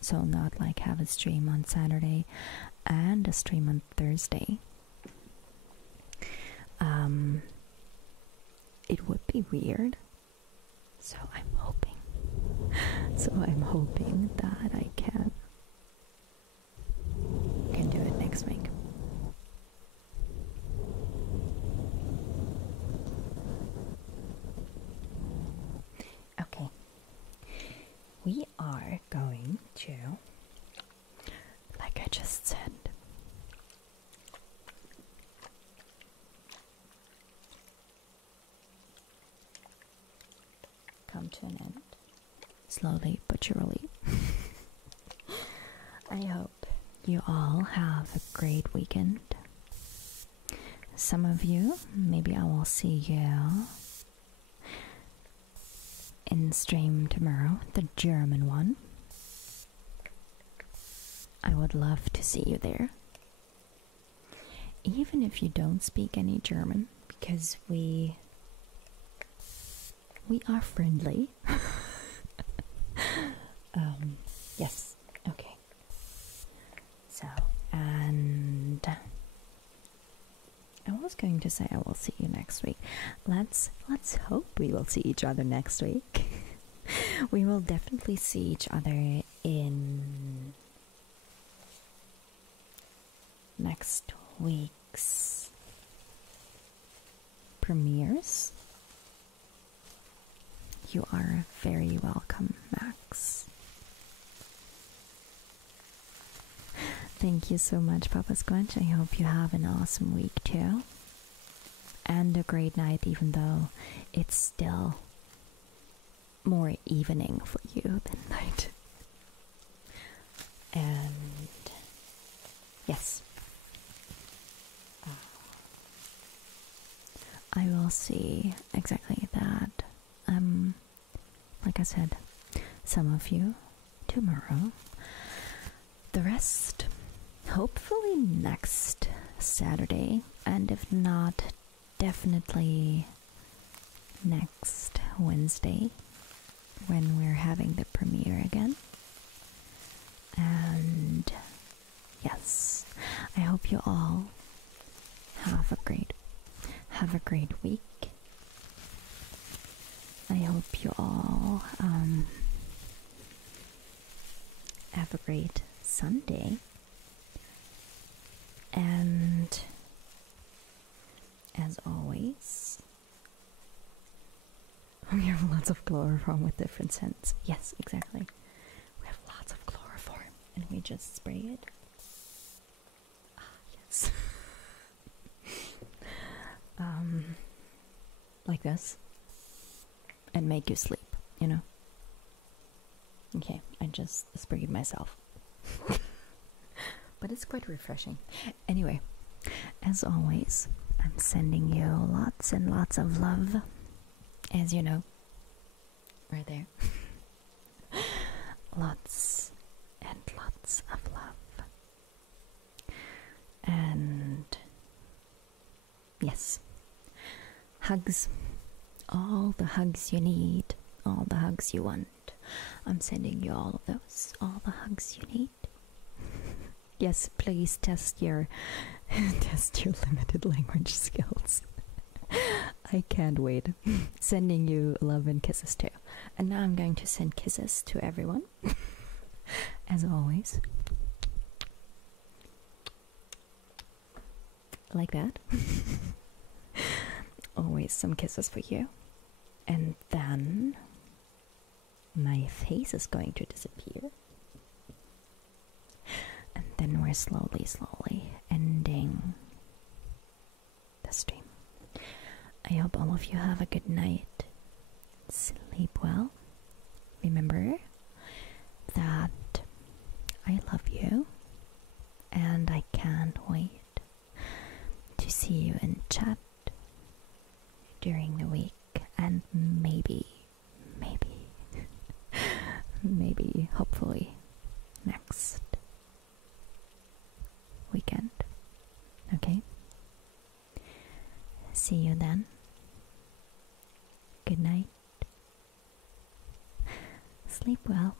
so not like have a stream on Saturday and a stream on Thursday. It would be weird. So I'm hoping that I can do it next week. Okay. We are going to, like I just said, come to an end, slowly but surely. I hope you all have a great weekend. Some of you, maybe I will see you in stream tomorrow, the German one. I would love to see you there. Even if you don't speak any German, because we are friendly. Yes, okay. So, and I was going to say I will see you next week. Let's hope we will see each other next week. We will definitely see each other in next week's premieres. You are very welcome, Max. Thank you so much, Papa Squinch. I hope you have an awesome week too. And a great night, even though it's still more evening for you than night. And yes, I will see exactly that. Like I said, some of you tomorrow, the rest hopefully next Saturday, and if not, definitely next Wednesday when we're having the premiere again. And yes, I hope you all have a great week. I hope you all have a great Sunday. And as always, we have lots of chloroform with different scents. Yes, exactly. We have lots of chloroform and we just spray it. like this and make you sleep, you know? Okay, I just sprayed myself. But it's quite refreshing. Anyway, as always, I'm sending you lots and lots of love, as you know, right there. Lots and lots of love. And yes, hugs. All the hugs you need, all the hugs you want. I'm sending you all of those, all the hugs you need. Yes, please test your test your limited language skills. I can't wait. Sending you love and kisses too. And now I'm going to send kisses to everyone. As always. Like that. Always some kisses for you. And then my face is going to disappear. And then we're slowly ending the stream. I hope all of you have a good night. Sleep well. Remember that I love you, and I can't wait to see you in chat during the week, and maybe, hopefully, next weekend. Okay? See you then. Good night. Sleep well.